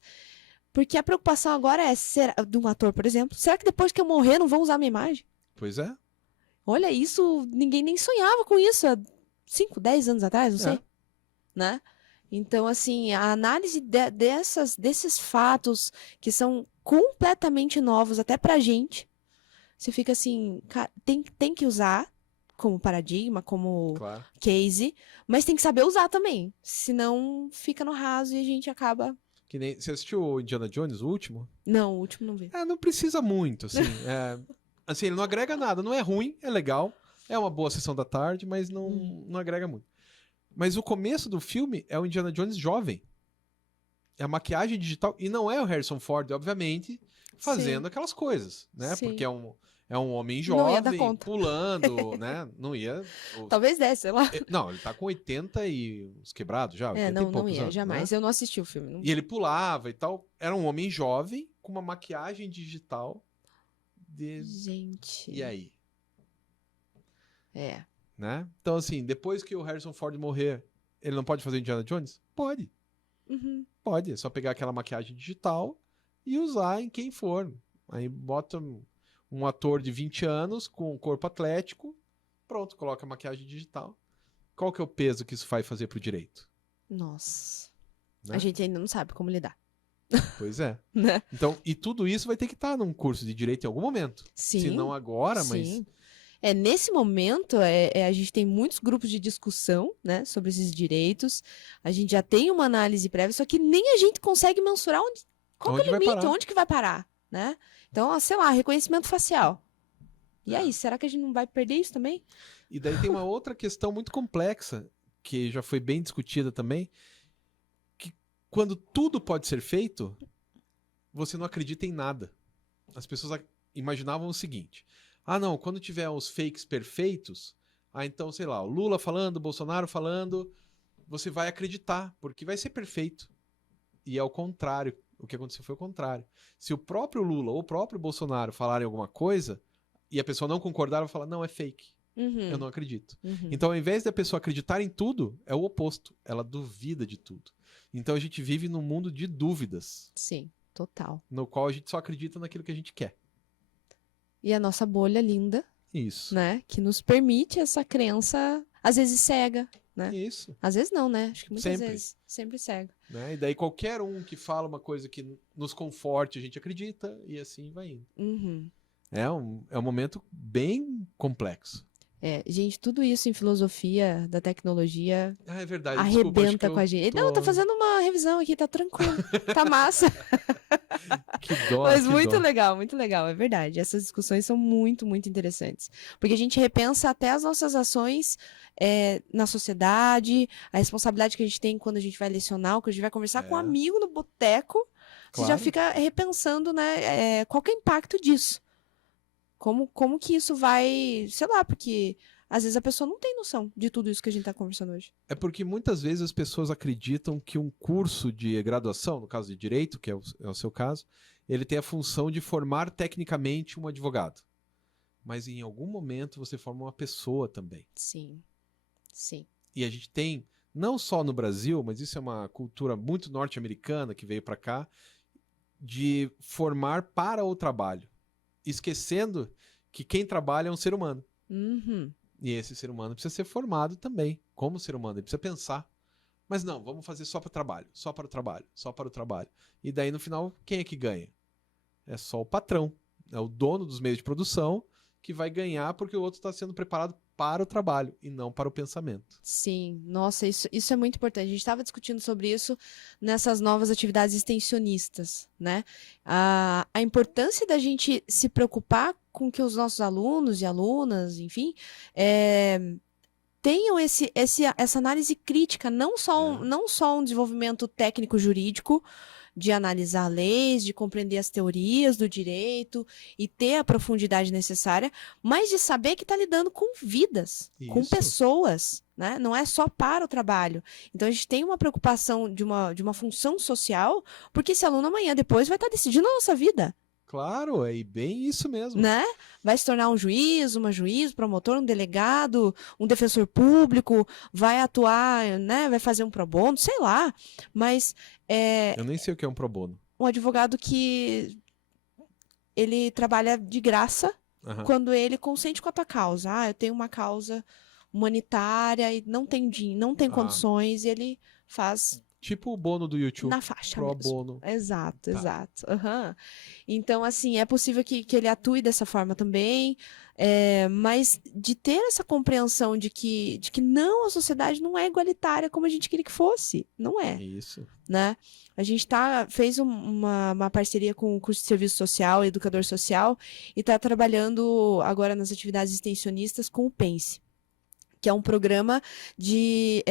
Porque a preocupação agora é, de um ator, por exemplo, será que depois que eu morrer não vão usar minha imagem? Pois é. Olha, isso, ninguém nem sonhava com isso há 5, 10 anos atrás, não sei. Né? Então, assim, a análise desses fatos que são completamente novos até pra gente, você fica assim, cara, tem que usar como paradigma, como Claro. case, mas tem que saber usar também, senão fica no raso e a gente acaba... Que nem... Você assistiu o Indiana Jones, o último? Não, o último não vi. Não precisa muito, assim. Assim, ele não agrega nada. Não é ruim, é legal. É uma boa sessão da tarde, mas não agrega muito. Mas o começo do filme é o Indiana Jones jovem. É a maquiagem digital. E não é o Harrison Ford, obviamente, fazendo aquelas coisas, né? Sim. Porque é um homem Não ia dar jovem, conta. pulando, né? Não ia... Talvez desse, sei lá. Não, ele tá com 80 e uns quebrados já, 80 e Não poucos ia, anos, jamais. né? Eu não assisti o filme. Não... E ele pulava e tal. Era um homem jovem com uma maquiagem digital. Gente. E aí? É. Né? Então, assim, depois que o Harrison Ford morrer, ele não pode fazer Indiana Jones? Pode. Uhum. Pode. É só pegar aquela maquiagem digital e usar em quem for. Aí bota um ator de 20 anos com um corpo atlético. Pronto, coloca a maquiagem digital. Qual que é o peso que isso vai fazer pro direito? Nossa. Né? A gente ainda não sabe como lidar. Pois é. Né? Então, e tudo isso vai ter que estar num curso de direito em algum momento. Sim. Se não agora, sim. mas... Nesse momento, a gente tem muitos grupos de discussão, né, sobre esses direitos. A gente já tem uma análise prévia, só que nem a gente consegue mensurar qual que é o limite, onde que vai parar, né? Então, sei lá, reconhecimento facial. E aí, será que a gente não vai perder isso também? E daí tem uma outra questão muito complexa, que já foi bem discutida também, que quando tudo pode ser feito, você não acredita em nada. As pessoas imaginavam o seguinte... não, quando tiver os fakes perfeitos, então, sei lá, o Lula falando, o Bolsonaro falando, você vai acreditar, porque vai ser perfeito. E é o contrário. O que aconteceu foi o contrário. Se o próprio Lula ou o próprio Bolsonaro falarem alguma coisa, e a pessoa não concordar, vai falar, não, é fake. Eu não acredito. Então, ao invés da pessoa acreditar em tudo, é o oposto. Ela duvida de tudo. Então, a gente vive num mundo de dúvidas. Sim, total. No qual a gente só acredita naquilo que a gente quer. E a nossa bolha linda, Isso. né? Que nos permite essa crença, às vezes cega, né? Isso. Às vezes não, né? Acho que muitas Sempre. vezes. Sempre cega. Né? E daí qualquer um que fala uma coisa que nos conforte, a gente acredita, e assim vai indo. Uhum. É um momento bem complexo. Gente, tudo isso em filosofia da tecnologia É verdade. arrebenta com a gente. Não, tá fazendo uma revisão aqui, tá tranquilo. Tá massa. Que dó. Mas que muito dó. legal, é verdade. Essas discussões são muito, muito interessantes. Porque a gente repensa até as nossas ações na sociedade, a responsabilidade que a gente tem quando a gente vai lecionar, quando a gente vai conversar com um amigo no boteco. Você já fica repensando, né, qual que é o impacto disso. Como que isso vai, sei lá, porque às vezes a pessoa não tem noção de tudo isso que a gente tá conversando hoje. É porque muitas vezes as pessoas acreditam que um curso de graduação, no caso de direito, que é o seu caso, ele tem a função de formar tecnicamente um advogado. Mas em algum momento você forma uma pessoa também. Sim, sim. E a gente tem, não só no Brasil, mas isso é uma cultura muito norte-americana que veio para cá, de formar para o trabalho. Esquecendo que quem trabalha é um ser humano. Uhum. E esse ser humano precisa ser formado também, como ser humano. Ele precisa pensar. Mas não, vamos fazer só para o trabalho, só para o trabalho, só para o trabalho. E daí, no final, quem é que ganha? É só o patrão. É o dono dos meios de produção que vai ganhar porque o outro está sendo preparado para o trabalho e não para o pensamento. Sim, nossa, isso é muito importante. A gente estava discutindo sobre isso nessas novas atividades extensionistas, né? A importância da gente se preocupar com que os nossos alunos e alunas, enfim, tenham essa análise crítica, não só um desenvolvimento técnico-jurídico, de analisar leis, de compreender as teorias do direito e ter a profundidade necessária, mas de saber que está lidando com vidas, com Isso. pessoas, né? Não é só para o trabalho. Então a gente tem uma preocupação de uma função social, porque esse aluno amanhã depois vai estar decidindo a nossa vida. Claro, é bem isso mesmo. Né? Vai se tornar um juiz, uma juiz, promotor, um delegado, um defensor público, vai atuar, né? Vai fazer um pro bono, sei lá. Mas Eu nem sei o que é um pro bono. um advogado que ele trabalha de graça quando ele consente com a tua causa. Ah, eu tenho uma causa humanitária e não tem condições, e ele faz tipo o bono do YouTube. na faixa Pro mesmo. bono. Exato, Tá. exato. Então, assim, é possível que ele atue dessa forma também, mas de ter essa compreensão de que não, a sociedade não é igualitária como a gente queria que fosse. Não é. Isso. Né? A gente fez uma parceria com o curso de serviço social, educador social, e está trabalhando agora nas atividades extensionistas com o PENSE, que é um programa de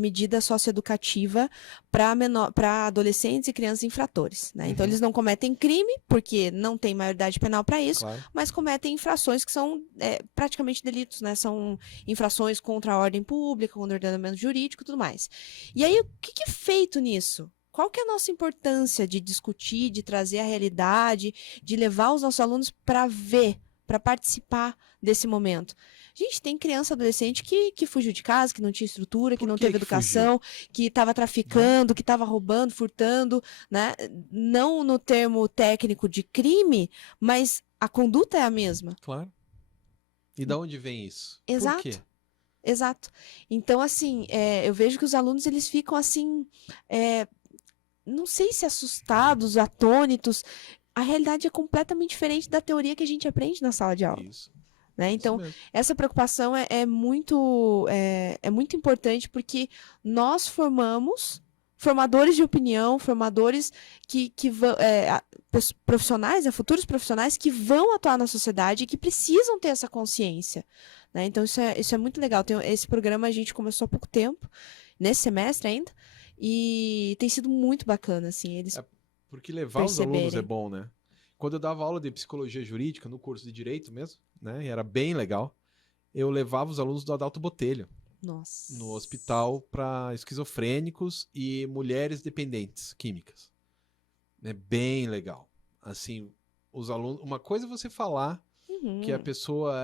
medida socioeducativa para adolescentes e crianças infratores. Né? Então, eles não cometem crime, porque não tem maioridade penal para isso, Claro. mas cometem infrações que são praticamente delitos, né? São infrações contra a ordem pública, contra o ordenamento jurídico e tudo mais. E aí, o que é feito nisso? Qual que é a nossa importância de discutir, de trazer a realidade, de levar os nossos alunos para ver, para participar desse momento? Gente, tem criança, adolescente que fugiu de casa, que não tinha estrutura, que não teve educação, que estava traficando, que estava roubando, furtando, né? Não no termo técnico de crime, mas a conduta é a mesma. Claro. E da onde vem isso? Exato. Por quê? Exato. Então, assim, eu vejo que os alunos, eles ficam assim, não sei se assustados, atônitos. A realidade é completamente diferente da teoria que a gente aprende na sala de aula. Isso. Né? Então, essa preocupação é muito importante, porque nós formamos formadores de opinião, formadores profissionais, futuros profissionais que vão atuar na sociedade e que precisam ter essa consciência. Né? Então, isso é muito legal. Esse programa a gente começou há pouco tempo, nesse semestre ainda, e tem sido muito bacana. Assim, eles porque levar os alunos é bom, né? Quando eu dava aula de psicologia jurídica no curso de direito mesmo, né? E era bem legal. Eu levava os alunos do Adalto Botelho. Nossa. No hospital para esquizofrênicos e mulheres dependentes químicas. É bem legal. Assim, os alunos... Uma coisa é você falar que a pessoa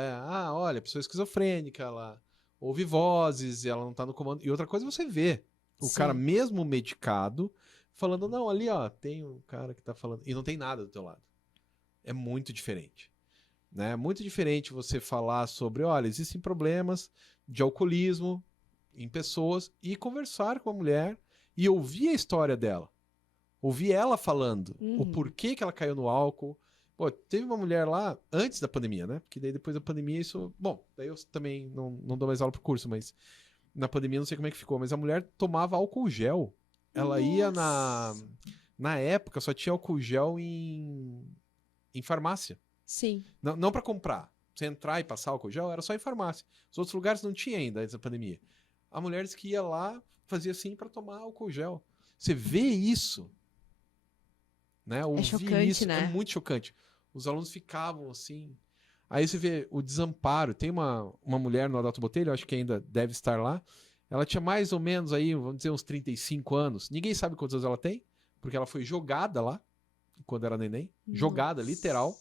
olha, a pessoa é esquizofrênica, ela ouve vozes, ela não tá no comando. E outra coisa é você ver o cara mesmo medicado falando, não, ali ó, tem um cara que tá falando... E não tem nada do teu lado. É muito diferente. Né? É muito diferente você falar sobre, olha, existem problemas de alcoolismo em pessoas e conversar com a mulher e ouvir a história dela. Ouvir ela falando o porquê que ela caiu no álcool. Pô, teve uma mulher lá antes da pandemia, né? Porque daí depois da pandemia isso... Bom, daí eu também não dou mais aula pro curso, mas na pandemia não sei como é que ficou. Mas a mulher tomava álcool gel. Ela ia na época só tinha álcool gel em farmácia. Sim. Não para comprar. Você entrar e passar álcool gel, era só em farmácia. Os outros lugares não tinha ainda antes da pandemia. A mulher disse que ia lá, fazia assim para tomar álcool gel. Você vê isso, né? Ouvir chocante, isso né? é muito chocante. Os alunos ficavam assim. Aí você vê o desamparo. Tem uma mulher no Adalto Botelho, acho que ainda deve estar lá. Ela tinha mais ou menos aí, vamos dizer, uns 35 anos. Ninguém sabe quantos anos ela tem, porque ela foi jogada lá, quando era neném. Jogada, literal.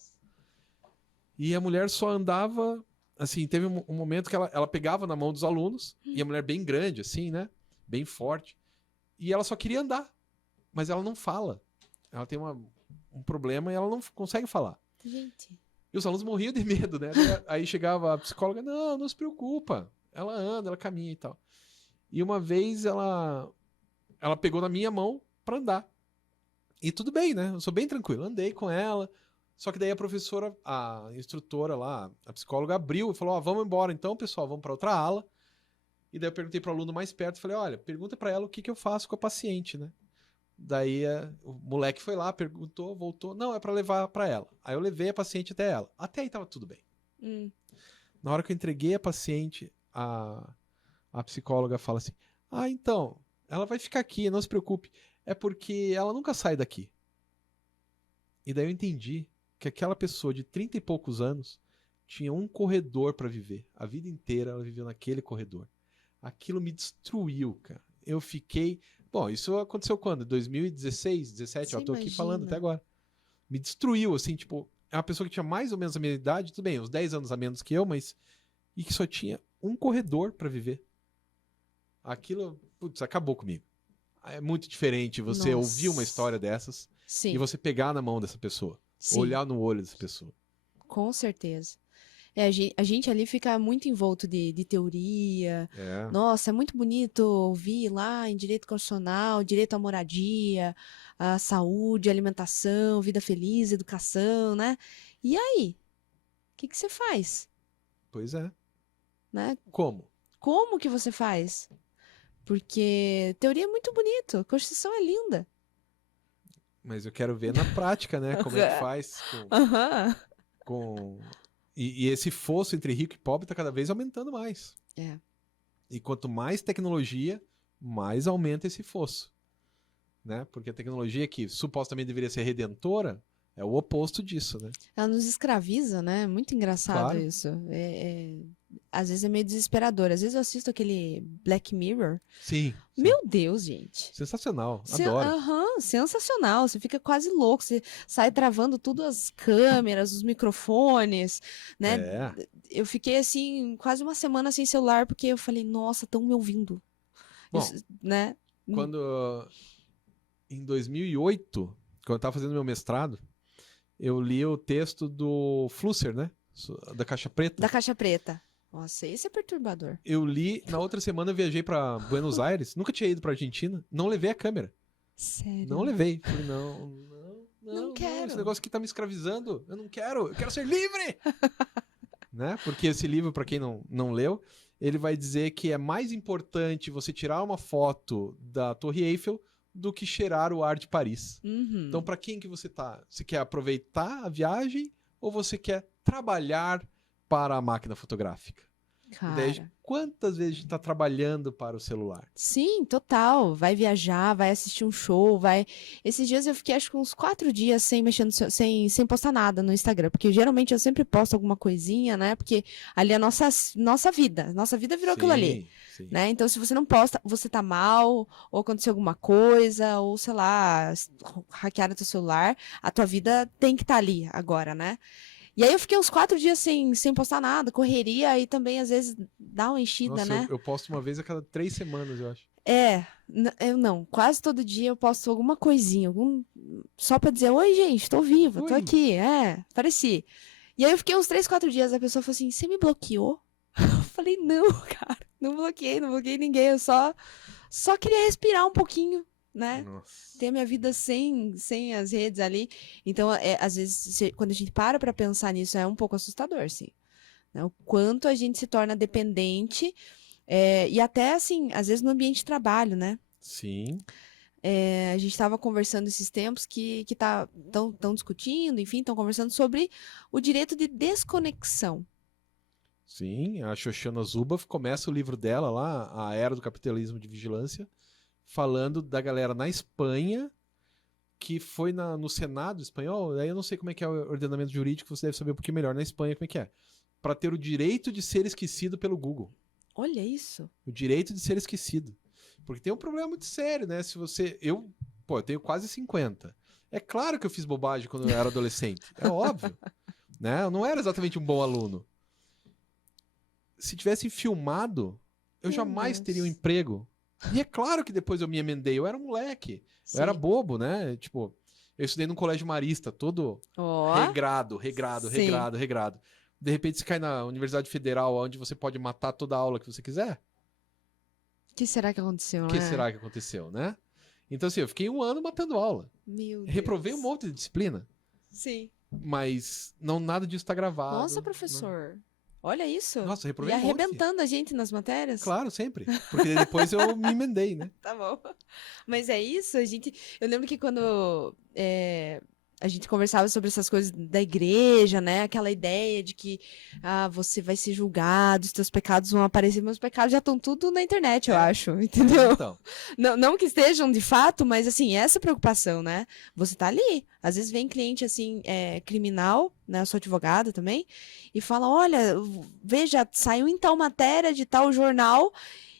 E a mulher só andava, assim, teve um momento que ela pegava na mão dos alunos, e a mulher bem grande, assim, né? Bem forte. E ela só queria andar, mas ela não fala. Ela tem um problema e ela não consegue falar. Gente. E os alunos morriam de medo, né? Aí chegava a psicóloga, não se preocupa. Ela anda, ela caminha e tal. E uma vez ela pegou na minha mão pra andar. E tudo bem, né? Eu sou bem tranquilo. Andei com ela. Só que daí a professora, a instrutora lá, a psicóloga abriu e falou, ó, vamos embora então, pessoal, vamos para outra ala. E daí eu perguntei pro aluno mais perto, falei, olha, pergunta para ela o que eu faço com a paciente, né? Daí o moleque foi lá, perguntou, voltou, não, é para levar para ela. Aí eu levei a paciente até ela. Até aí tava tudo bem. Na hora que eu entreguei a paciente, a psicóloga fala assim, ah, então, ela vai ficar aqui, não se preocupe, é porque ela nunca sai daqui. E daí eu entendi que aquela pessoa de 30 e poucos anos tinha um corredor para viver. A vida inteira ela viveu naquele corredor. Aquilo me destruiu, cara. Eu fiquei... Bom, isso aconteceu quando? 2016, 17? Você Eu tô aqui falando imagina? até agora. Me destruiu, assim, tipo... É uma pessoa que tinha mais ou menos a minha idade, tudo bem, uns 10 anos a menos que eu, mas... E que só tinha um corredor para viver. Aquilo, putz, acabou comigo. É muito diferente você ouvir uma história dessas e Sim, você pegar na mão dessa pessoa. sim, Olhar no olho dessa pessoa. com certeza. A gente ali fica muito envolto de teoria. É. Nossa, é muito bonito ouvir lá em direito constitucional, direito à moradia, à saúde, alimentação, vida feliz, educação, né? E aí? O que que você faz? Pois é. Né? Como? Como que você faz? Porque teoria é muito bonito, a Constituição é linda. Mas eu quero ver na prática, né? Como é que faz Aham. com... E esse fosso entre rico e pobre está cada vez aumentando mais. É. E quanto mais tecnologia, mais aumenta esse fosso. Né? Porque a tecnologia que supostamente deveria ser redentora é o oposto disso, né? Ela nos escraviza, né? Muito engraçado Claro. isso. Às vezes é meio desesperador. Às vezes eu assisto aquele Black Mirror. Sim. Meu Deus, gente. Sensacional. Adoro. Aham, sensacional. Você fica quase louco. Você sai travando tudo as câmeras, os microfones, né? É. Eu fiquei assim, quase uma semana sem celular, porque eu falei, nossa, estão me ouvindo. Bom, Né? quando... Em 2008, quando eu estava fazendo meu mestrado, eu li o texto do Flusser, né? Da Caixa Preta. Da Caixa Preta. Nossa, esse é perturbador. Eu li, na outra semana eu viajei para Buenos Aires, nunca tinha ido para Argentina, não levei a câmera. Sério. Não levei. Falei, não quero. esse negócio aqui tá me escravizando. Eu quero ser livre! Né? Porque esse livro, para quem não leu, ele vai dizer que é mais importante você tirar uma foto da Torre Eiffel do que cheirar o ar de Paris. Uhum. Então, para quem que você tá? Você quer aproveitar a viagem ou você quer trabalhar para a máquina fotográfica? Cara. E daí, quantas vezes a gente tá trabalhando para o celular? Sim, total. Vai viajar, vai assistir um show, vai. Esses dias eu fiquei acho que uns 4 dias sem mexer sem postar nada no Instagram, porque geralmente eu sempre posto alguma coisinha, né? Porque ali é a nossa vida. Nossa vida virou aquilo ali. Sim. Né? Então, se você não posta, você tá mal, ou aconteceu alguma coisa, ou sei lá, hackearam teu celular, a tua vida tem que estar ali agora, né? E aí eu fiquei uns 4 dias sem postar nada, correria, e também às vezes dá uma enchida, Nossa, né? eu posto uma vez a cada 3 semanas, eu acho. Eu não, quase todo dia eu posto alguma coisinha, só pra dizer, oi gente, tô viva, tô Oi. aqui, apareci. E aí eu fiquei uns 3, 4 dias, a pessoa falou assim, você me bloqueou? Eu falei, não, cara, não bloqueei ninguém, eu só queria respirar um pouquinho, né? Nossa. Ter a minha vida sem as redes ali. Então, às vezes, quando a gente para pra pensar nisso, é um pouco assustador, sim. Né? O quanto a gente se torna dependente, e até, assim, às vezes no ambiente de trabalho, né? Sim. A gente estava conversando esses tempos que estão discutindo, enfim, estão conversando sobre o direito de desconexão. Sim, a Shoshana Zuboff começa o livro dela lá, A Era do Capitalismo de Vigilância, falando da galera na Espanha que foi no Senado espanhol, aí eu não sei como é que é o ordenamento jurídico, você deve saber um pouquinho melhor na Espanha como é que é, para ter o direito de ser esquecido pelo Google. Olha isso. O direito de ser esquecido. Porque tem um problema muito sério, né? Se você... eu tenho quase 50. É claro que eu fiz bobagem quando eu era adolescente. É óbvio. Né? Eu não era exatamente um bom aluno. Se tivessem filmado, eu Meu jamais Deus. teria um emprego. E é claro que depois eu me emendei. Eu era um moleque. Sim. Eu era bobo, né? Tipo, eu estudei num colégio marista, todo Ó. regrado. Sim. De repente você cai na Universidade Federal, onde você pode matar toda a aula que você quiser. O que será que aconteceu, O que né? será que aconteceu, né? Então, assim, eu fiquei 1 ano matando aula. Meu Deus. Reprovei um monte de disciplina. Sim. Mas não nada disso tá gravado. Nossa, professor. Olha isso. Nossa, E reprovei um monte. arrebentando a gente nas matérias. Claro, sempre. Porque depois eu me emendei, né? Tá bom. Mas é isso, eu lembro que quando a gente conversava sobre essas coisas da igreja, né? Aquela ideia de que você vai ser julgado, os teus pecados vão aparecer, meus pecados já estão tudo na internet, eu acho, entendeu? Então, Não que estejam de fato, mas assim, essa preocupação, né? Você tá ali. Às vezes vem cliente assim, criminal, né? Eu sou advogada também, e fala: olha, veja, saiu em tal matéria de tal jornal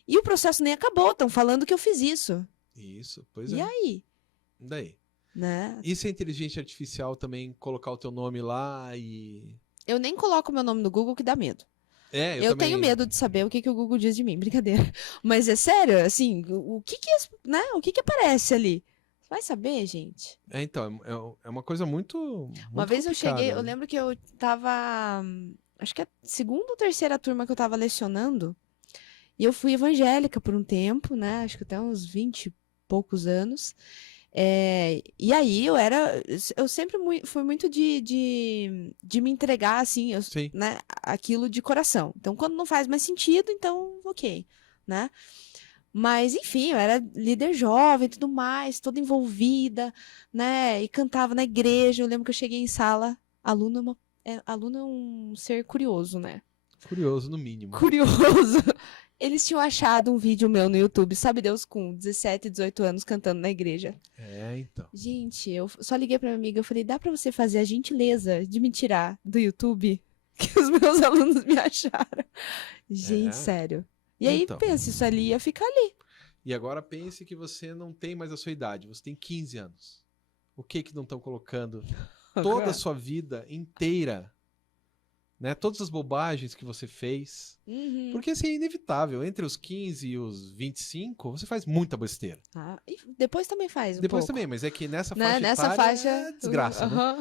e o processo nem acabou, estão falando que eu fiz isso. isso, pois E é. aí? Daí. Né? E se a inteligência artificial também colocar o teu nome lá e... Eu nem coloco meu nome no Google que dá medo. É, Eu também... tenho medo de saber o que, que o Google diz de mim, brincadeira. Mas é sério, assim, o que que, né? O que que aparece ali? Vai saber, gente. Então, é uma coisa muito Uma vez eu cheguei, eu né? lembro que eu tava, acho que é a segunda ou terceira turma que eu tava lecionando, e eu fui evangélica por um tempo, né? Acho que até uns 20 e poucos anos. E aí eu sempre fui muito de me entregar, assim, Sim. né, aquilo de coração. Então, quando não faz mais sentido, então, ok, né? Mas, enfim, eu era líder jovem e tudo mais, toda envolvida, né? E cantava na igreja. Eu lembro que eu cheguei em sala, aluno é um ser curioso, né? Curioso, no mínimo. Curioso. Eles tinham achado um vídeo meu no YouTube, sabe Deus, com 17, 18 anos cantando na igreja. Então. Gente, eu só liguei pra minha amiga, eu falei, dá pra você fazer a gentileza de me tirar do YouTube? Que os meus alunos me acharam. Gente, sério. E aí, Então. pensa, isso ali ia ficar ali. E agora pense que você não tem mais a sua idade, você tem 15 anos. O que não estão colocando toda a sua vida inteira, né? Todas as bobagens que você fez. Uhum. Porque assim, é inevitável. Entre os 15 e os 25, você faz muita besteira. E depois também faz Depois pouco. também, mas é que nessa Né? faixa Nessa etária faixa é desgraça, né?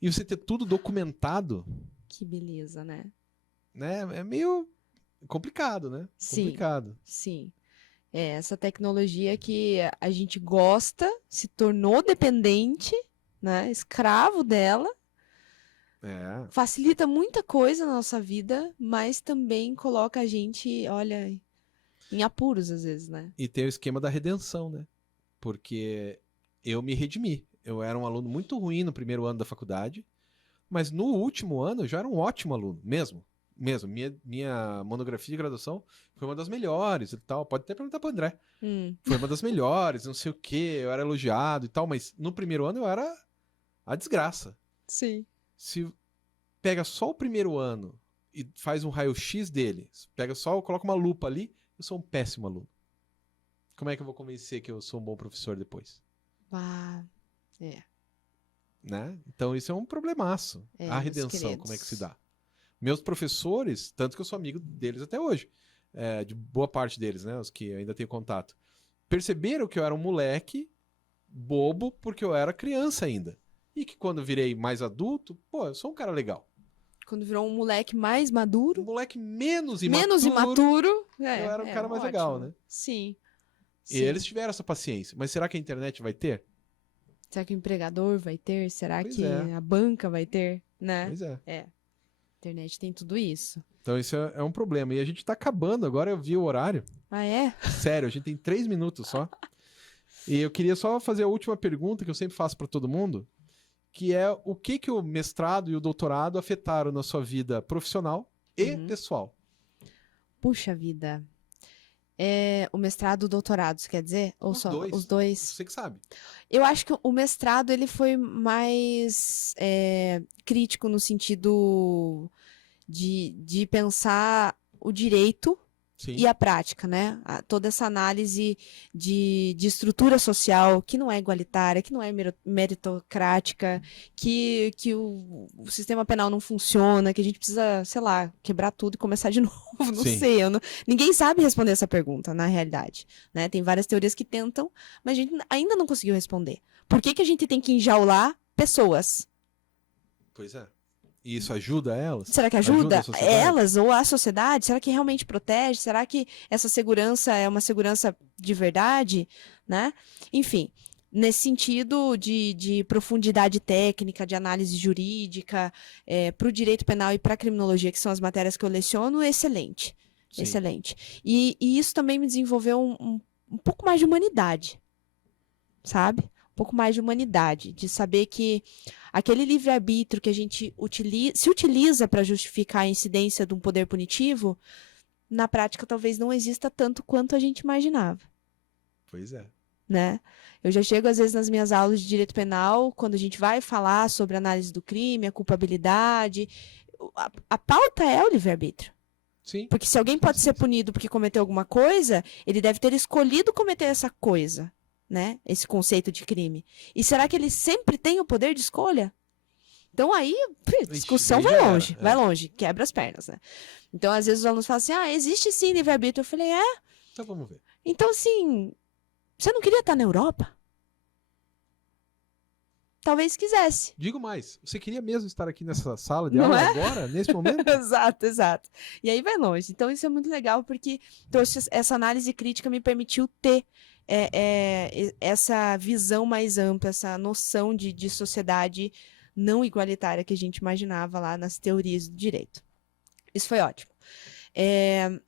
E você ter tudo documentado, Que beleza, né? É meio complicado, né? Sim. Complicado. Sim. Essa tecnologia que a gente gosta, se tornou dependente, né? Escravo dela. Facilita muita coisa na nossa vida, mas também coloca a gente, olha, em apuros às vezes, né? E tem o esquema da redenção, né? Porque eu me redimi. Eu era um aluno muito ruim no primeiro ano da faculdade, mas no último ano eu já era um ótimo aluno, mesmo. Minha monografia de graduação foi uma das melhores e tal. Pode até perguntar pro André. Foi uma das melhores, não sei o quê, eu era elogiado e tal, mas no primeiro ano eu era a desgraça. Sim. Se pega só o primeiro ano e faz um raio-x dele, coloca uma lupa ali, eu sou um péssimo aluno. Como é que eu vou convencer que eu sou um bom professor depois? Né? Então isso é um problemaço. A redenção, como é que se dá? Meus professores, tanto que eu sou amigo deles até hoje, de boa parte deles, né, os que ainda tenho contato, perceberam que eu era um moleque bobo porque eu era criança ainda. E que quando eu virei mais adulto, eu sou um cara legal. Quando virou um moleque mais maduro. Um moleque menos imaturo. Eu era um cara mais legal, né? Sim. E eles tiveram essa paciência. Mas será que a internet vai ter? Será que o empregador vai ter? Será Pois que a banca vai ter? Né? Pois é. A internet tem tudo isso. Então isso é um problema. E a gente tá acabando. Agora eu vi o horário. Sério, a gente tem 3 minutos só. E eu queria só fazer a última pergunta que eu sempre faço para todo mundo, que é o que o mestrado e o doutorado afetaram na sua vida profissional e pessoal? Puxa vida. O mestrado e o doutorado, você quer dizer? Ou os só dois. Os dois? Você que sabe. Eu acho que o mestrado ele foi mais crítico no sentido de pensar o direito e a prática, né? Toda essa análise de estrutura social que não é igualitária, que não é meritocrática, que o sistema penal não funciona, que a gente precisa, sei lá, quebrar tudo e começar de novo. Não sei. Ninguém sabe responder essa pergunta, na realidade. Né? Tem várias teorias que tentam, mas a gente ainda não conseguiu responder. Por que a gente tem que enjaular pessoas? Pois é. E isso ajuda elas? Será que ajuda elas ou a sociedade? Será que realmente protege? Será que essa segurança é uma segurança de verdade? Né? Enfim, nesse sentido de profundidade técnica, de análise jurídica, para o direito penal e para a criminologia, que são as matérias que eu leciono, excelente. Sim. Excelente. E isso também me desenvolveu um pouco mais de humanidade, sabe? Um pouco mais de humanidade, de saber que aquele livre-arbítrio que a gente se utiliza para justificar a incidência de um poder punitivo, na prática talvez não exista tanto quanto a gente imaginava. Pois é. Né? Eu já chego, às vezes, nas minhas aulas de direito penal, quando a gente vai falar sobre análise do crime, a culpabilidade, a pauta é o livre-arbítrio. Sim. Porque se alguém pode ser punido porque cometeu alguma coisa, ele deve ter escolhido cometer essa coisa, né? Esse conceito de crime. E será que ele sempre tem o poder de escolha? Então aí, discussão vai longe, vai longe, quebra as pernas, né? Então, às vezes, os alunos falam assim, existe sim livre-arbítrio. Eu falei, Então vamos ver. Então, assim, você não queria estar na Europa? Talvez quisesse. Digo mais, você queria mesmo estar aqui nessa sala de aula agora, nesse momento? Exato, exato. E aí vai longe. Então isso é muito legal porque trouxe essa análise crítica, me permitiu ter essa visão mais ampla, essa noção de sociedade não igualitária que a gente imaginava lá nas teorias do direito. Isso foi ótimo.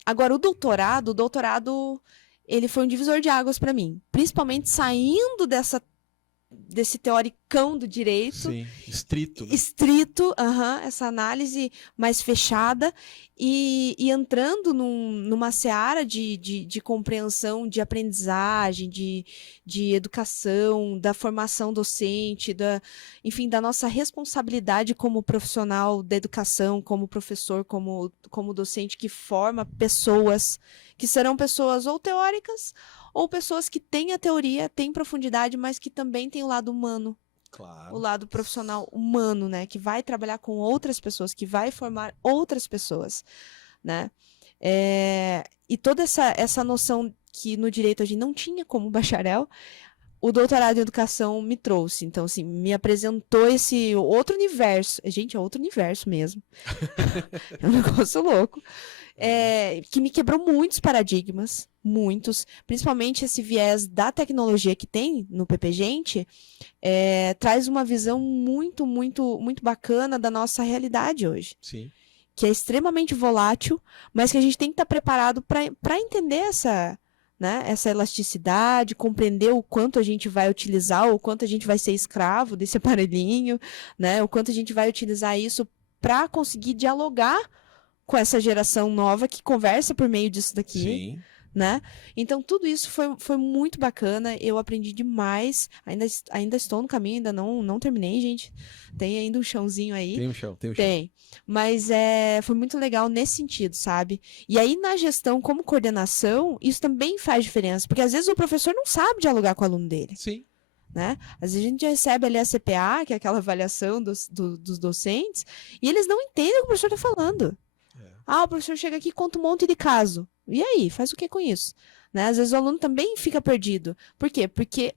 Agora, o doutorado, ele foi um divisor de águas para mim. Principalmente saindo desse teoricão do direito. Sim, estrito. Né? Estrito, essa análise mais fechada e entrando numa seara de compreensão, de aprendizagem, de educação, da formação docente, enfim, da nossa responsabilidade como profissional da educação, como professor, como docente que forma pessoas, que serão pessoas ou teóricas ou pessoas que têm a teoria, têm profundidade, mas que também têm o lado humano. Claro. O lado profissional humano, né? Que vai trabalhar com outras pessoas, que vai formar outras pessoas, né? E toda essa noção que no direito a gente não tinha como bacharel, o doutorado em educação me trouxe. Então, assim, me apresentou esse outro universo. Gente, é outro universo mesmo. É um negócio louco. Que me quebrou muitos paradigmas, muitos, principalmente esse viés da tecnologia que tem no PP Gente, traz uma visão muito, muito, muito bacana da nossa realidade hoje. Sim. Que é extremamente volátil, mas que a gente tem que estar preparado para entender essa elasticidade, compreender o quanto a gente vai utilizar, o quanto a gente vai ser escravo desse aparelhinho, né? O quanto a gente vai utilizar isso para conseguir dialogar com essa geração nova que conversa por meio disso daqui. Sim. Né? Então, tudo isso foi muito bacana. Eu aprendi demais. Ainda estou no caminho, ainda não terminei, gente. Tem ainda um chãozinho aí. Tem um chão. Tem. Mas foi muito legal nesse sentido, sabe? E aí, na gestão, como coordenação, isso também faz diferença. Porque às vezes o professor não sabe dialogar com o aluno dele. Sim. Né? Às vezes a gente recebe ali a CPA, que é aquela avaliação dos docentes, e eles não entendem o que o professor está falando. O professor chega aqui e conta um monte de caso. E aí, faz o que com isso? Né? Às vezes o aluno também fica perdido. Por quê? Porque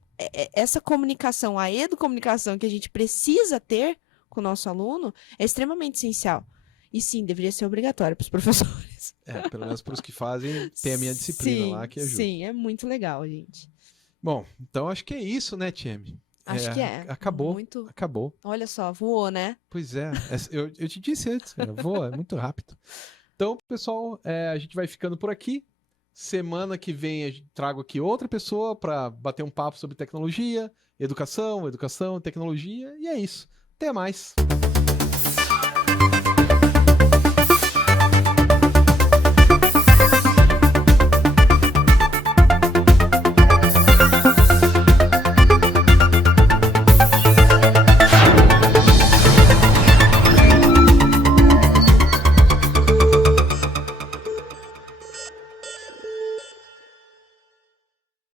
essa comunicação, a educomunicação que a gente precisa ter com o nosso aluno é extremamente essencial. E sim, deveria ser obrigatório para os professores. Pelo menos para os que fazem, tem a minha disciplina lá que ajuda. Sim, é muito legal, gente. Bom, então acho que é isso, né, Tieme? Acho que é. Acabou. Muito... Acabou. Olha só, voou, né? Pois é. Eu te disse antes, voa, é muito rápido. Então, pessoal, a gente vai ficando por aqui. Semana que vem eu trago aqui outra pessoa para bater um papo sobre tecnologia, educação, tecnologia, e é isso. Até mais.